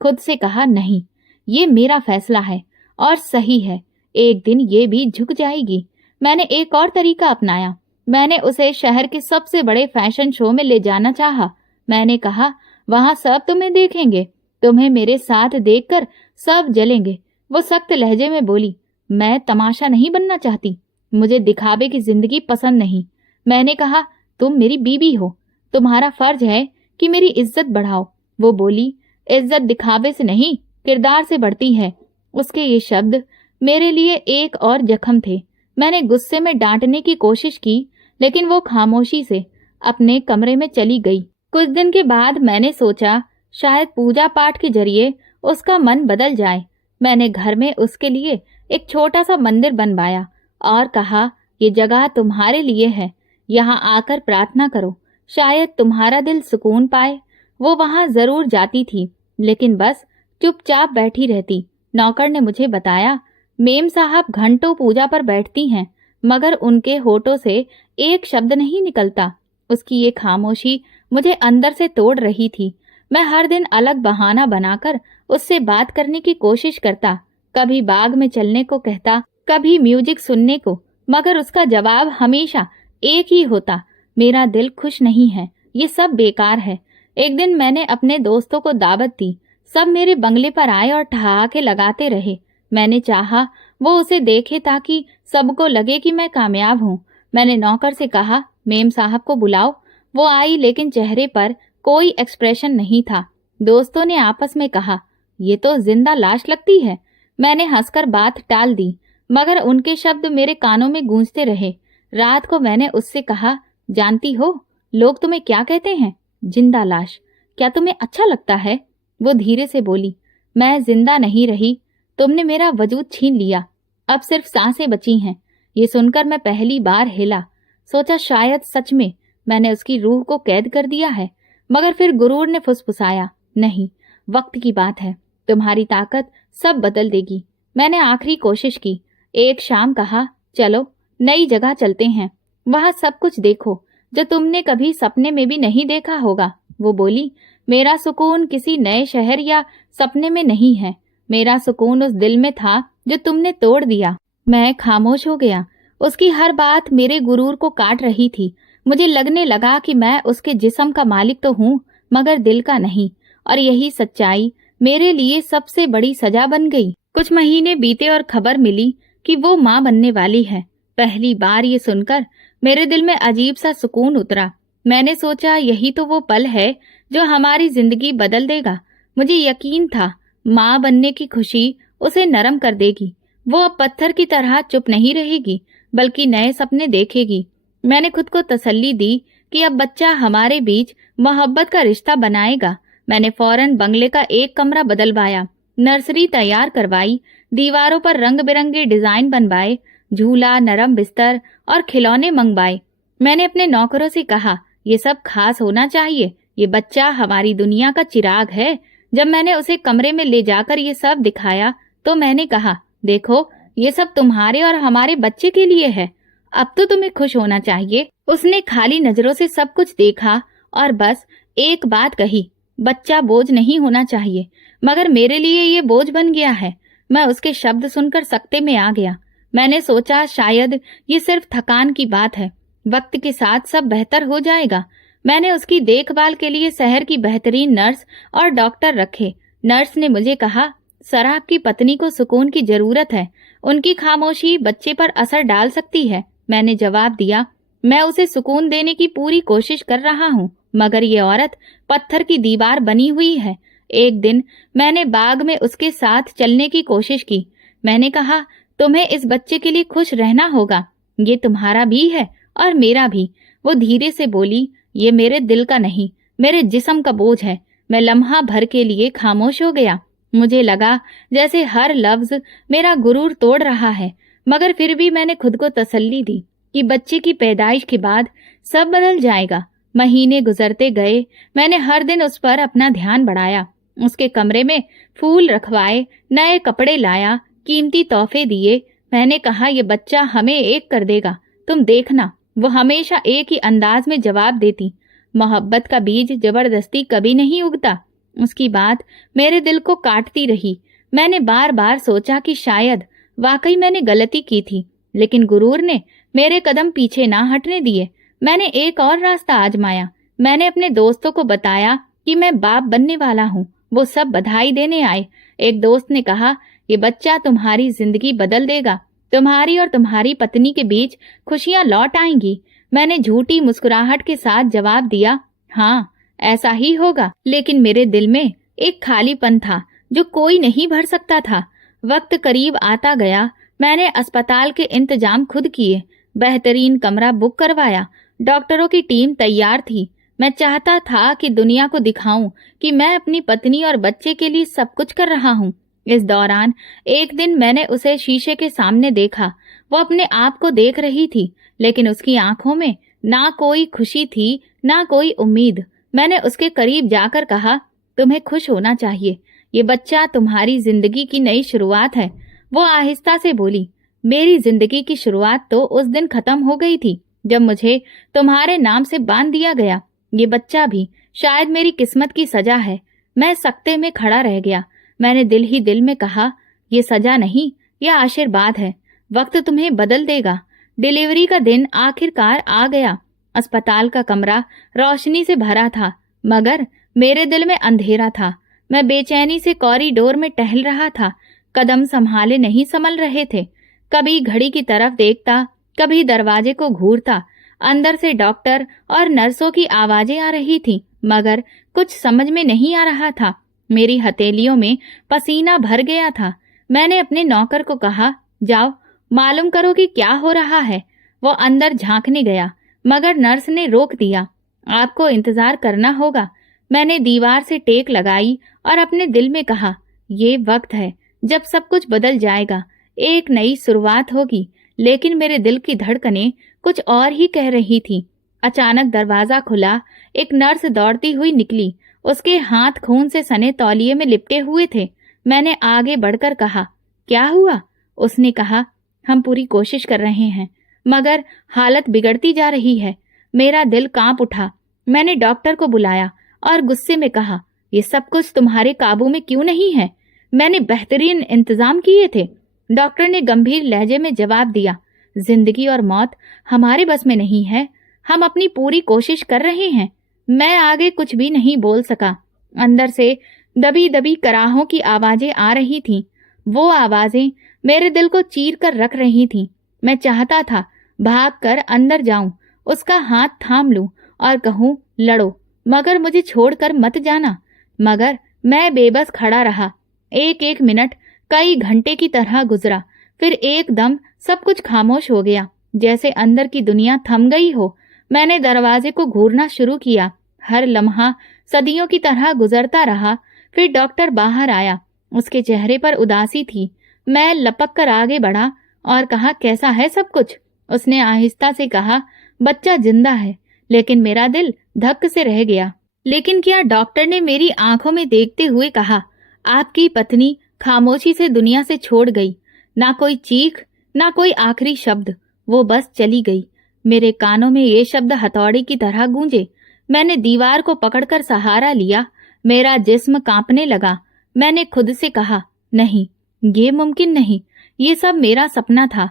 खुद से कहा, नहीं, ये मेरा फैसला है और सही है, एक दिन ये भी झुक जाएगी। मैंने एक और तरीका अपनाया। मैंने उसे शहर के सबसे बड़े फैशन शो में ले जाना चाहा। मैंने कहा, वहां सब तुम्हें देखेंगे, तुम्हें मेरे साथ देखकर सब जलेंगे। वो सख्त लहजे में बोली, मैं तमाशा नहीं बनना चाहती, मुझे दिखावे की जिंदगी पसंद नहीं। मैंने कहा, तुम मेरी बीवी हो, तुम्हारा फर्ज है कि मेरी इज्जत बढ़ाओ। वो बोली, इज्जत दिखावे से नहीं, किरदार से बढ़ती है। उसके ये शब्द मेरे लिए एक और जख्म थे। मैंने गुस्से में डांटने की कोशिश की, लेकिन वो खामोशी से अपने कमरे में चली गई। कुछ दिन के बाद मैंने सोचा, शायद पूजा पाठ के जरिए उसका मन बदल जाए। मैंने घर में उसके लिए एक छोटा सा मंदिर बनवाया और कहा, ये जगह तुम्हारे लिए है, यहाँ आकर प्रार्थना करो, शायद तुम्हारा दिल सुकून पाए। वो वहां जरूर जाती थी, लेकिन बस चुपचाप बैठी रहती। नौकर ने मुझे बताया, मेम साहब घंटों पूजा पर बैठती हैं, मगर उनके होठों से एक शब्द नहीं निकलता। उसकी ये खामोशी मुझे अंदर से तोड़ रही थी। मैं हर दिन अलग बहाना बनाकर उससे बात करने की कोशिश करता, कभी बाग में चलने को कहता, कभी म्यूजिक सुनने को, मगर उसका जवाब हमेशा एक ही होता, मेरा दिल खुश नहीं है, ये सब बेकार है। एक दिन मैंने अपने दोस्तों को दावत दी। सब मेरे बंगले पर आए और ठहाके लगाते रहे। मैंने चाहा वो उसे देखे ताकि सबको लगे कि मैं कामयाब हूँ। मैंने नौकर से कहा, मेम साहब को बुलाओ। वो आई, लेकिन चेहरे पर कोई एक्सप्रेशन नहीं था। दोस्तों ने आपस में कहा, ये तो जिंदा लाश लगती है। मैंने हंसकर बात टाल दी, मगर उनके शब्द मेरे कानों में गूंजते रहे। रात को मैंने उससे कहा, जानती हो लोग तुम्हें क्या कहते हैं? जिंदा लाश। क्या तुम्हें अच्छा लगता है? वो धीरे से बोली, मैं जिंदा नहीं रही, तुमने मेरा वजूद छीन लिया, अब सिर्फ सांसें बची हैं। ये सुनकर मैं पहली बार हिला। सोचा शायद सच में मैंने उसकी रूह को कैद कर दिया है, मगर फिर गुरूर ने फुसफुसाया, नहीं, वक्त की बात है, तुम्हारी ताकत सब बदल देगी। मैंने आखिरी कोशिश की। एक शाम कहा, चलो नई जगह चलते हैं। वहाँ सब कुछ देखो जो तुमने कभी सपने में भी नहीं देखा होगा। वो बोली, मेरा सुकून किसी नए शहर या सपने में नहीं है, मेरा सुकून उस दिल में था जो तुमने तोड़ दिया। मैं खामोश हो गया। उसकी हर बात मेरे गुरूर को काट रही थी। मुझे लगने लगा कि मैं उसके जिस्म का मालिक तो हूँ मगर दिल का नहीं, और यही सच्चाई मेरे लिए सबसे बड़ी सजा बन गई। कुछ महीने बीते और खबर मिली कि वो माँ बनने वाली है। पहली बार ये सुनकर मेरे दिल में अजीब सा सुकून उतरा। मैंने सोचा यही तो वो पल है जो हमारी जिंदगी बदल देगा। मुझे यकीन था माँ बनने की खुशी उसे नरम कर देगी। वो अब पत्थर की तरह चुप नहीं रहेगी बल्कि नए सपने देखेगी। मैंने खुद को तसल्ली दी कि अब बच्चा हमारे बीच मोहब्बत का रिश्ता बनाएगा। मैंने फौरन बंगले का एक कमरा बदलवाया, नर्सरी तैयार करवाई, दीवारों पर रंग बिरंगे डिजाइन बनवाए, झूला, नरम बिस्तर और खिलौने मंगवाए। मैंने अपने नौकरों से कहा, ये सब खास होना चाहिए, ये बच्चा हमारी दुनिया का चिराग है। जब मैंने उसे कमरे में ले जाकर ये सब दिखाया तो मैंने कहा, देखो ये सब तुम्हारे और हमारे बच्चे के लिए है, अब तो तुम्हें खुश होना चाहिए। उसने खाली नजरों से सब कुछ देखा और बस एक बात कही, बच्चा बोझ नहीं होना चाहिए, मगर मेरे लिए ये बोझ बन गया है। मैं उसके शब्द सुनकर सकते में आ गया। मैंने सोचा शायद ये सिर्फ थकान की बात है, वक्त के साथ सब बेहतर हो जाएगा। मैंने उसकी देखभाल के लिए शहर की बेहतरीन नर्स और डॉक्टर रखे। नर्स ने मुझे कहा, सर आपकी पत्नी को सुकून की जरूरत है, उनकी खामोशी बच्चे पर असर डाल सकती है। मैंने जवाब दिया, मैं उसे सुकून देने की पूरी कोशिश कर रहा हूँ, मगर ये औरत पत्थर की दीवार बनी हुई है। एक दिन मैंने बाग में उसके साथ चलने की कोशिश की। मैंने कहा, तुम्हें इस बच्चे के लिए खुश रहना होगा, ये तुम्हारा भी है और मेरा भी। वो धीरे से बोली, ये मेरे दिल का नहीं, मेरे जिस्म का बोझ है। मैं लम्हा भर के लिए खामोश हो गया। मुझे लगा जैसे हर लफ्ज मेरा गुरूर तोड़ रहा है, मगर फिर भी मैंने खुद को तसल्ली दी कि बच्चे की पैदाइश के बाद सब बदल जाएगा। महीने गुजरते गए। मैंने हर दिन उस पर अपना ध्यान बढ़ाया, उसके कमरे में फूल रखवाए, नए कपड़े लाया, कीमती तोहफे दिए। मैंने कहा, ये बच्चा हमें एक कर देगा, तुम देखना। वो हमेशा एक ही अंदाज में जवाब देती, मोहब्बत का बीज जबरदस्ती कभी नहीं उगता। उसकी बात मेरे दिल को काटती रही। मैंने बार बार सोचा कि शायद वाकई मैंने गलती की थी, लेकिन गुरूर ने मेरे कदम पीछे ना हटने दिए। मैंने एक और रास्ता आजमाया। मैंने अपने दोस्तों को बताया कि मैं बाप बनने वाला हूँ। वो सब बधाई देने आए। एक दोस्त ने कहा, ये बच्चा तुम्हारी जिंदगी बदल देगा, तुम्हारी और तुम्हारी पत्नी के बीच खुशियां लौट आएंगी। मैंने झूठी मुस्कुराहट के साथ जवाब दिया, हाँ ऐसा ही होगा। लेकिन मेरे दिल में एक खालीपन था जो कोई नहीं भर सकता था। वक्त करीब आता गया। मैंने अस्पताल के इंतजाम खुद किए, बेहतरीन कमरा बुक करवाया, डॉक्टरों की टीम तैयार थी। मैं चाहता था कि दुनिया को दिखाऊं कि मैं अपनी पत्नी और बच्चे के लिए सब कुछ कर रहा हूँ। इस दौरान एक दिन मैंने उसे शीशे के सामने देखा। वो अपने आप को देख रही थी, लेकिन उसकी आंखों में ना कोई खुशी थी ना कोई उम्मीद। मैंने उसके करीब जाकर कहा, तुम्हें खुश होना चाहिए, ये बच्चा तुम्हारी जिंदगी की नई शुरुआत है। वो आहिस्ता से बोली, मेरी जिंदगी की शुरुआत तो उस दिन खत्म हो गई थी जब मुझे तुम्हारे नाम से बांध दिया गया। ये बच्चा भी शायद मेरी किस्मत की सजा है। मैं सकते में खड़ा रह गया। मैंने दिल ही दिल में कहा, ये सजा नहीं, यह आशीर्वाद है। वक्त तुम्हें बदल देगा। डिलीवरी का दिन आखिरकार आ गया। अस्पताल का कमरा रोशनी से भरा था, मगर मेरे दिल में अंधेरा था। मैं बेचैनी से कॉरिडोर में टहल रहा था। कदम संभाले नहीं संभल रहे थे। कभी घड़ी की तरफ देखता, कभी दरवाजे को घूरता। अंदर से डॉक्टर और नर्सों की आवाजें आ रही थी, मगर कुछ समझ में नहीं आ रहा था। मेरी हथेलियों में पसीना भर गया था। मैंने अपने नौकर को कहा, जाओ मालूम करो कि क्या हो रहा है। वो अंदर झांकने गया, मगर नर्स ने रोक दिया। आपको इंतजार करना होगा। मैंने दीवार से टेक लगाई और अपने दिल में कहा, ये वक्त है जब सब कुछ बदल जाएगा, एक नई शुरुआत होगी। लेकिन मेरे दिल की धड़कनें कुछ और ही कह रही थी। अचानक दरवाजा खुला। एक नर्स दौड़ती हुई निकली। उसके हाथ खून से सने तौलिए में लिपटे हुए थे। मैंने आगे बढ़कर कहा, क्या हुआ? उसने कहा, हम पूरी कोशिश कर रहे हैं, मगर हालत बिगड़ती जा रही है। मेरा दिल कांप उठा। मैंने डॉक्टर को बुलाया और गुस्से में कहा, ये सब कुछ तुम्हारे काबू में क्यों नहीं है? मैंने बेहतरीन इंतजाम किए थे। डॉक्टर ने गंभीर लहजे में जवाब दिया, जिंदगी और मौत हमारे बस में नहीं है। हम अपनी पूरी कोशिश कर रहे हैं। मैं आगे कुछ भी नहीं बोल सका। अंदर से दबी दबी कराहों की आवाजें आ रही थीं। वो आवाजें मेरे दिल को चीर कर रख रही थीं। मैं चाहता था भागकर अंदर जाऊं, उसका हाथ थाम लूं और कहूं, लड़ो, मगर मुझे छोड़कर मत जाना। मगर मैं बेबस खड़ा रहा। एक एक मिनट कई घंटे की तरह गुजरा। फिर एकदम सब कुछ खामोश हो गया, जैसे अंदर की दुनिया थम गई हो। मैंने दरवाजे को घूरना शुरू किया। हर लम्हा सदियों की तरह गुजरता रहा। फिर डॉक्टर बाहर आया। उसके चेहरे पर उदासी थी। मैं लपक कर आगे बढ़ा और कहा, कैसा है सब कुछ? उसने आहिस्ता से कहा, बच्चा जिंदा है। लेकिन मेरा दिल धक्क से रह गया। लेकिन क्या? डॉक्टर ने मेरी आंखों में देखते हुए कहा, आपकी पत्नी खामोशी से दुनिया से छोड़ गई। ना कोई चीख, ना कोई आखिरी शब्द, वो बस चली गई। मेरे कानों में ये शब्द हथौड़े की तरह गूंजे। मैंने दीवार को पकड़कर सहारा लिया। मेरा जिस्म कांपने लगा। मैंने खुद से कहा, नहीं, ये मुमकिन नहीं, ये सब मेरा सपना था।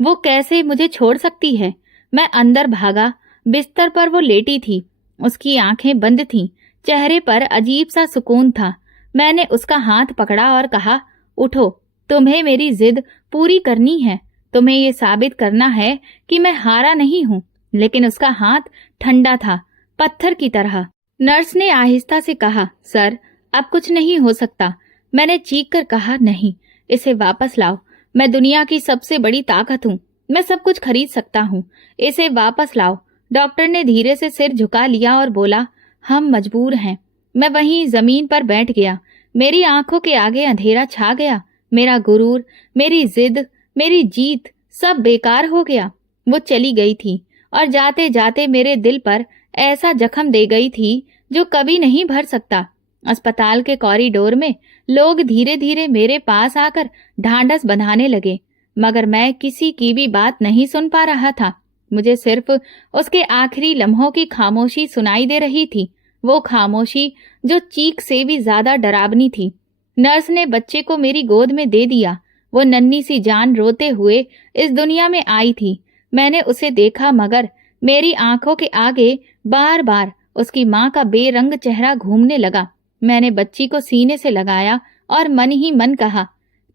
वो कैसे मुझे छोड़ सकती है? मैं अंदर भागा। बिस्तर पर वो लेटी थी। उसकी आंखें बंद थीं। चेहरे पर अजीब सा सुकून था। मैंने उसका हाथ पकड़ा और कहा, उठो, तुम्हें मेरी जिद पूरी करनी है। तुम्हें ये साबित करना है कि मैं हारा नहीं हूँ। लेकिन उसका हाथ ठंडा था, पत्थर की तरह। नर्स ने आहिस्ता से कहा, सर, अब कुछ नहीं हो सकता। मैंने चीख कर कहा, नहीं, इसे वापस लाओ। मैं दुनिया की सबसे बड़ी ताकत हूँ। मैं सब कुछ खरीद सकता हूँ। इसे वापस लाओ। डॉक्टर ने धीरे से सिर झुका लिया और बोला, हम मजबूर हैं। मैं वहीं जमीन पर बैठ गया। मेरी आंखों के आगे अंधेरा छा गया। मेरा गुरूर, मेरी जिद, मेरी जीत, सब बेकार हो गया। वो चली गई थी और जाते जाते मेरे दिल पर ऐसा जख्म दे गई थी जो कभी नहीं भर सकता। अस्पताल के कॉरिडोर में लोग धीरे धीरे मेरे पास आकर ढांढस बंधाने लगे, मगर मैं किसी की भी बात नहीं सुन पा रहा था। मुझे सिर्फ उसके आखिरी लम्हों की खामोशी सुनाई दे रही थी, वो खामोशी जो चीख से भी ज्यादा डरावनी थी। नर्स ने बच्चे को मेरी गोद में दे दिया। वो नन्ही सी जान रोते हुए इस दुनिया में आई थी। मैंने उसे देखा, मगर मेरी आंखों के आगे बार बार उसकी माँ का बेरंग चेहरा घूमने लगा। मैंने बच्ची को सीने से लगाया और मन ही मन कहा,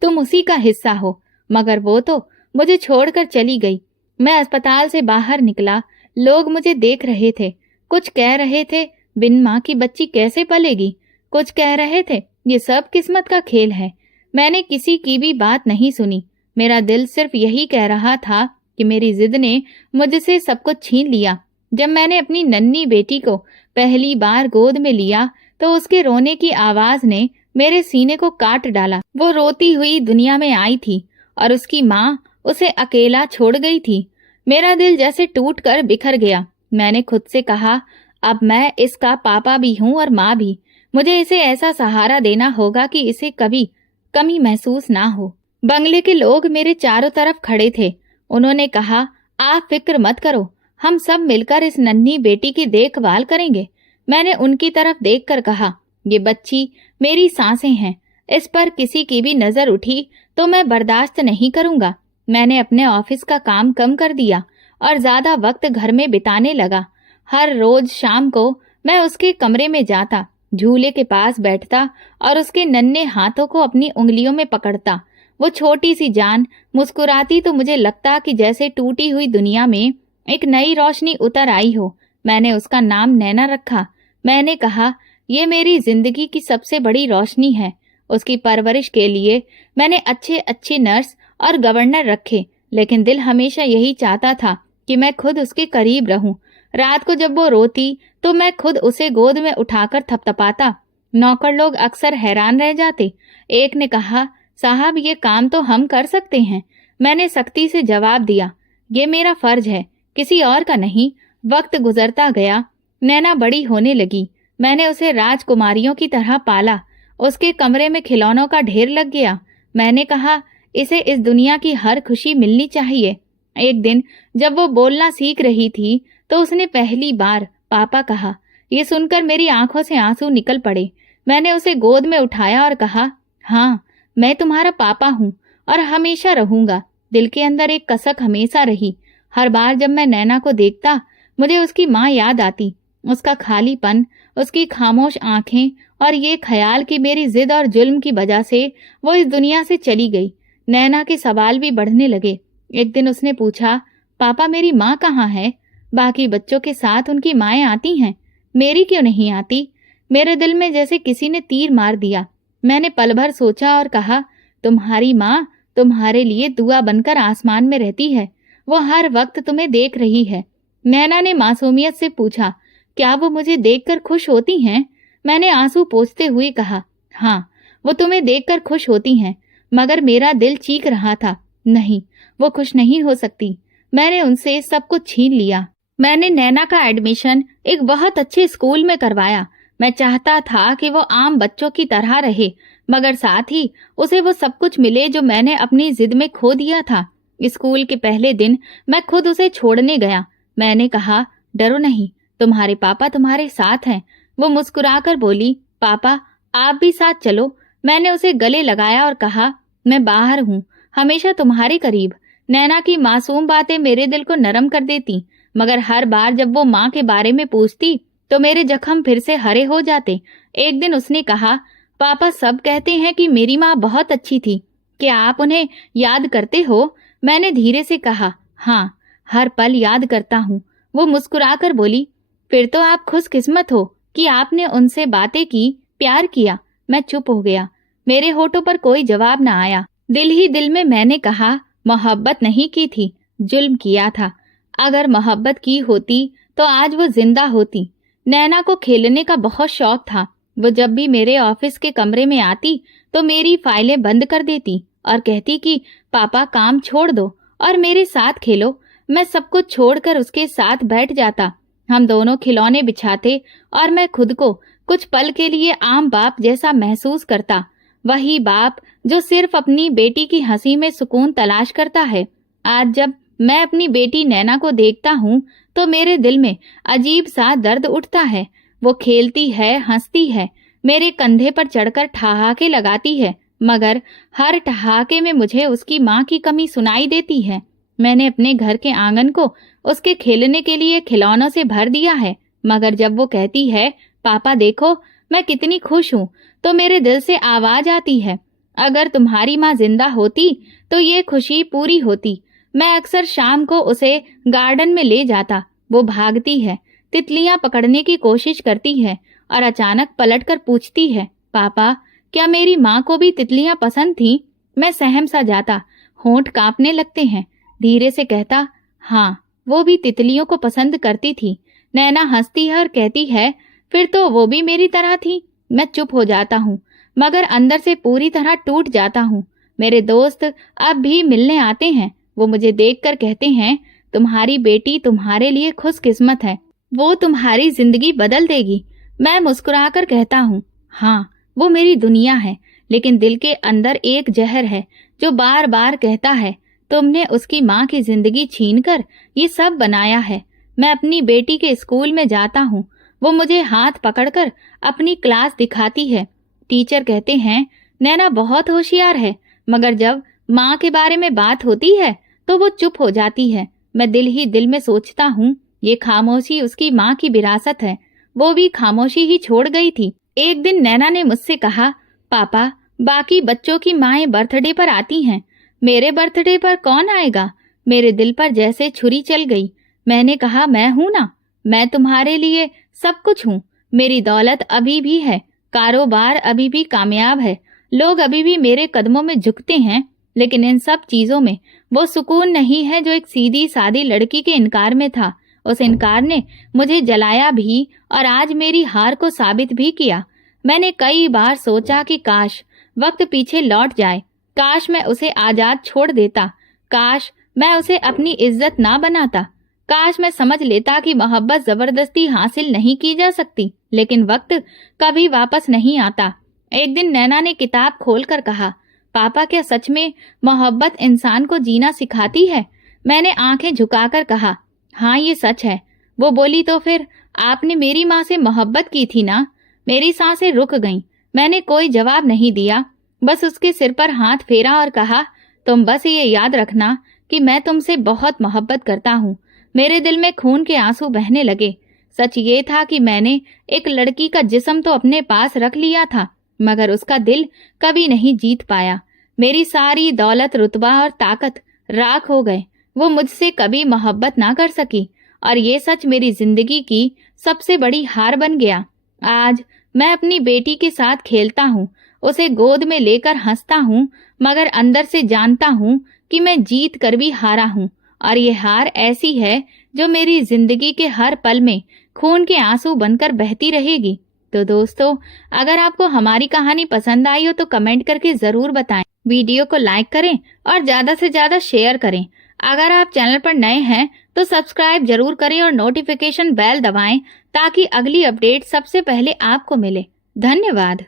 तुम उसी का हिस्सा हो। मगर वो तो मुझे छोड़कर चली गई। मैं अस्पताल से बाहर निकला। लोग मुझे देख रहे थे। कुछ कह रहे थे, बिन माँ की बच्ची कैसे पलेगी। कुछ कह रहे थे, ये सब किस्मत का खेल है। मैंने किसी की भी बात नहीं सुनी। मेरा दिल सिर्फ यही कह रहा था कि मेरी जिद ने मुझसे सब कुछ छीन लिया। जब मैंने अपनी नन्ही बेटी को पहली बार गोद में लिया तो उसके रोने की आवाज ने मेरे सीने को काट डाला। वो रोती हुई दुनिया में आई थी और उसकी माँ उसे अकेला छोड़ गई थी। मेरा दिल जैसे टूट कर बिखर गया। मैंने खुद से कहा, अब मैं इसका पापा भी हूँ और माँ भी। मुझे इसे ऐसा सहारा देना होगा कि इसे कभी कमी महसूस ना हो। बंगले के लोग मेरे चारों तरफ खड़े थे। उन्होंने कहा, आप फिक्र मत करो, हम सब मिलकर इस नन्ही बेटी की देखभाल करेंगे। मैंने उनकी तरफ देखकर कहा, ये बच्ची मेरी सांसें हैं। इस पर किसी की भी नजर उठी तो मैं बर्दाश्त नहीं करूंगा। मैंने अपने ऑफिस का काम कम कर दिया और ज्यादा वक्त घर में बिताने लगा। हर रोज शाम को मैं उसके कमरे में जाता, झूले के पास बैठता और उसके नन्हे हाथों को अपनी उंगलियों में पकड़ता। वो छोटी सी जान मुस्कुराती तो मुझे लगता कि जैसे टूटी हुई दुनिया में एक नई रोशनी उतर आई हो। मैंने उसका नाम नैना रखा। मैंने कहा, ये मेरी जिंदगी की सबसे बड़ी रोशनी है। उसकी परवरिश के लिए मैंने अच्छे अच्छे नर्स और गवर्नर रखे, लेकिन दिल हमेशा यही चाहता था कि मैं खुद उसके करीब रहूं। रात को जब वो रोती तो मैं खुद उसे गोद में उठाकर थपथपाता। नौकर लोग अक्सर हैरान रह जाते। एक ने कहा, साहब, ये काम तो हम कर सकते हैं। मैंने सख्ती से जवाब दिया, ये मेरा फर्ज है, किसी और का नहीं। वक्त गुजरता गया। नैना बड़ी होने लगी। मैंने उसे राजकुमारियों की तरह पाला। उसके कमरे में खिलौनों का ढेर लग गया। मैंने कहा, इसे इस दुनिया की हर खुशी मिलनी चाहिए। एक दिन जब वो बोलना सीख रही थी तो उसने पहली बार पापा कहा। ये सुनकर मेरी आंखों से आंसू निकल पड़े। मैंने उसे गोद में उठाया और कहा, हाँ, मैं तुम्हारा पापा हूँ और हमेशा रहूंगा। दिल के अंदर एक कसक हमेशा रही। हर बार जब मैं नैना को देखता मुझे उसकी माँ याद आती, उसका खालीपन, उसकी खामोश आंखें और ये ख्याल कि मेरी जिद और जुल्म की वजह से वो इस दुनिया से चली गई। नैना के सवाल भी बढ़ने लगे। एक दिन उसने पूछा, पापा मेरी माँ कहाँ है? बाकी बच्चों के साथ उनकी माएँ आती हैं, मेरी क्यों नहीं आती? मेरे दिल में जैसे किसी ने तीर मार दिया। मैंने पल भर सोचा और कहा, तुम्हारी माँ तुम्हारे लिए दुआ बनकर आसमान में रहती है, वो हर वक्त तुम्हें देख रही है। नैना ने मासूमियत से पूछा, क्या वो मुझे देखकर खुश होती हैं? मैंने आंसू पोंछते हुए कहा, हाँ, वो तुम्हें देखकर खुश होती हैं। मगर मेरा दिल चीख रहा था, नहीं, वो खुश नहीं हो सकती। मैंने उनसे सब कुछ छीन लिया। मैंने नैना का एडमिशन एक बहुत अच्छे स्कूल में करवाया। मैं चाहता था कि वो आम बच्चों की तरह रहे, मगर साथ ही उसे वो सब कुछ मिले जो मैंने अपनी जिद में खो दिया था। स्कूल के पहले दिन मैं खुद उसे छोड़ने गया। मैंने कहा, डरो नहीं, तुम्हारे पापा तुम्हारे साथ हैं। वो मुस्कुराकर बोली, पापा आप भी साथ चलो। मैंने उसे गले लगाया और कहा, मैं बाहर हूँ, हमेशा तुम्हारे करीब। नैना की मासूम बातें मेरे दिल को नरम कर देती, मगर हर बार जब वो माँ के बारे में पूछती तो मेरे जख्म फिर से हरे हो जाते। एक दिन उसने कहा, पापा सब कहते हैं कि मेरी माँ बहुत अच्छी थी, क्या आप उन्हें याद करते हो? मैंने धीरे से कहा, हाँ, हर पल याद करता हूँ। वो मुस्कुराकर बोली, फिर तो आप खुशकिस्मत हो कि आपने उनसे बातें की, प्यार किया। मैं चुप हो गया। मेरे होठों पर कोई जवाब न आया। दिल ही दिल में मैंने कहा, मोहब्बत नहीं की थी, जुल्म किया था। अगर मोहब्बत की होती तो आज वो जिंदा होती। नैना को खेलने का बहुत शौक था। वो जब भी मेरे ऑफिस के कमरे में आती तो मेरी फाइलें बंद कर देती और कहती कि पापा काम छोड़ दो और मेरे साथ खेलो। मैं सब कुछ छोड़कर उसके साथ बैठ जाता। हम दोनों खिलौने बिछाते और मैं खुद को कुछ पल के लिए आम बाप जैसा महसूस करता। वही बाप जो सिर्फ अपनी बेटी की हंसी में सुकून तलाश करता है। आज जब मैं अपनी बेटी नैना को देखता हूँ तो मेरे दिल में अजीब सा दर्द उठता है। वो खेलती है, हंसती है, मेरे कंधे पर चढ़कर ठहाके लगाती है, मगर हर ठहाके में मुझे उसकी माँ की कमी सुनाई देती है। मैंने अपने घर के आंगन को उसके खेलने के लिए खिलौनों से भर दिया है, मगर जब वो कहती है, पापा देखो मैं कितनी खुश हूँ, तो मेरे दिल से आवाज आती है, अगर तुम्हारी माँ जिंदा होती तो ये खुशी पूरी होती। मैं अक्सर शाम को उसे गार्डन में ले जाता। वो भागती है, तितलियां पकड़ने की कोशिश करती है और अचानक पलटकर पूछती है, पापा क्या मेरी माँ को भी तितलियां पसंद थीं? मैं सहम सा जाता, होंठ कांपने लगते हैं। धीरे से कहता, हाँ, वो भी तितलियों को पसंद करती थी। नैना हंसती है और कहती है, फिर तो वो भी मेरी तरह थी। मैं चुप हो जाता हूँ, मगर अंदर से पूरी तरह टूट जाता हूँ। मेरे दोस्त अब भी मिलने आते हैं। वो मुझे देखकर कहते हैं, तुम्हारी बेटी तुम्हारे लिए खुशकिस्मत है, वो तुम्हारी जिंदगी बदल देगी। मैं मुस्कुराकर कहता हूँ, हाँ, वो मेरी दुनिया है, लेकिन दिल के अंदर एक जहर है जो बार बार कहता है, तुमने उसकी माँ की जिंदगी छीनकर ये सब बनाया है। मैं अपनी बेटी के स्कूल में जाता हूँ। वो मुझे हाथ पकड़कर अपनी क्लास दिखाती है। टीचर कहते हैं, नैना बहुत होशियार है, मगर जब माँ के बारे में बात होती है तो वो चुप हो जाती है। मैं दिल ही दिल में सोचता हूँ, ये खामोशी उसकी माँ की विरासत है, वो भी खामोशी ही छोड़ गई थी। एक दिन नैना ने मुझसे कहा, पापा बाकी बच्चों की माएं बर्थडे पर आती हैं, मेरे बर्थडे पर कौन आएगा? मेरे दिल पर जैसे छुरी चल गई। मैंने कहा, मैं हूं ना, मैं तुम्हारे लिए सब कुछ हूँ। मेरी दौलत अभी भी है, कारोबार अभी भी कामयाब है, लोग अभी भी मेरे कदमों में झुकते हैं, लेकिन इन सब चीजों में वो सुकून नहीं है जो एक सीधी सादी लड़की के इनकार में था। उस इनकार ने मुझे जलाया भी और आज मेरी हार को साबित भी किया। मैंने कई बार सोचा कि काश वक्त पीछे लौट जाए, काश मैं उसे आजाद छोड़ देता, काश मैं उसे अपनी इज्जत ना बनाता, काश मैं समझ लेता कि मोहब्बत जबरदस्ती हासिल नहीं की जा सकती। लेकिन वक्त कभी वापस नहीं आता। एक दिन नैना ने किताब खोलकर कहा, पापा क्या सच में मोहब्बत इंसान को जीना सिखाती है? मैंने आंखें झुकाकर कहा, हाँ ये सच है। वो बोली, तो फिर आपने मेरी माँ से मोहब्बत की थी ना? मेरी सांसें रुक गईं। मैंने कोई जवाब नहीं दिया, बस उसके सिर पर हाथ फेरा और कहा, तुम बस ये याद रखना कि मैं तुमसे बहुत मोहब्बत करता हूँ। मेरे दिल में खून के आंसू बहने लगे। सच ये था कि मैंने एक लड़की का जिस्म तो अपने पास रख लिया था, मगर उसका दिल कभी नहीं जीत पाया। मेरी सारी दौलत, रुतबा और ताकत राख हो गए। वो मुझसे कभी मोहब्बत ना कर सकी और ये सच मेरी जिंदगी की सबसे बड़ी हार बन गया। आज मैं अपनी बेटी के साथ खेलता हूँ, उसे गोद में लेकर हंसता हूँ, मगर अंदर से जानता हूँ कि मैं जीत कर भी हारा हूँ और ये हार ऐसी है जो मेरी जिंदगी के हर पल में खून के आंसू बनकर बहती रहेगी। तो दोस्तों, अगर आपको हमारी कहानी पसंद आई हो तो कमेंट करके जरूर बताएं। वीडियो को लाइक करें और ज्यादा से ज्यादा शेयर करें। अगर आप चैनल पर नए हैं तो सब्सक्राइब जरूर करें और नोटिफिकेशन बेल दबाएं ताकि अगली अपडेट सबसे पहले आपको मिले। धन्यवाद।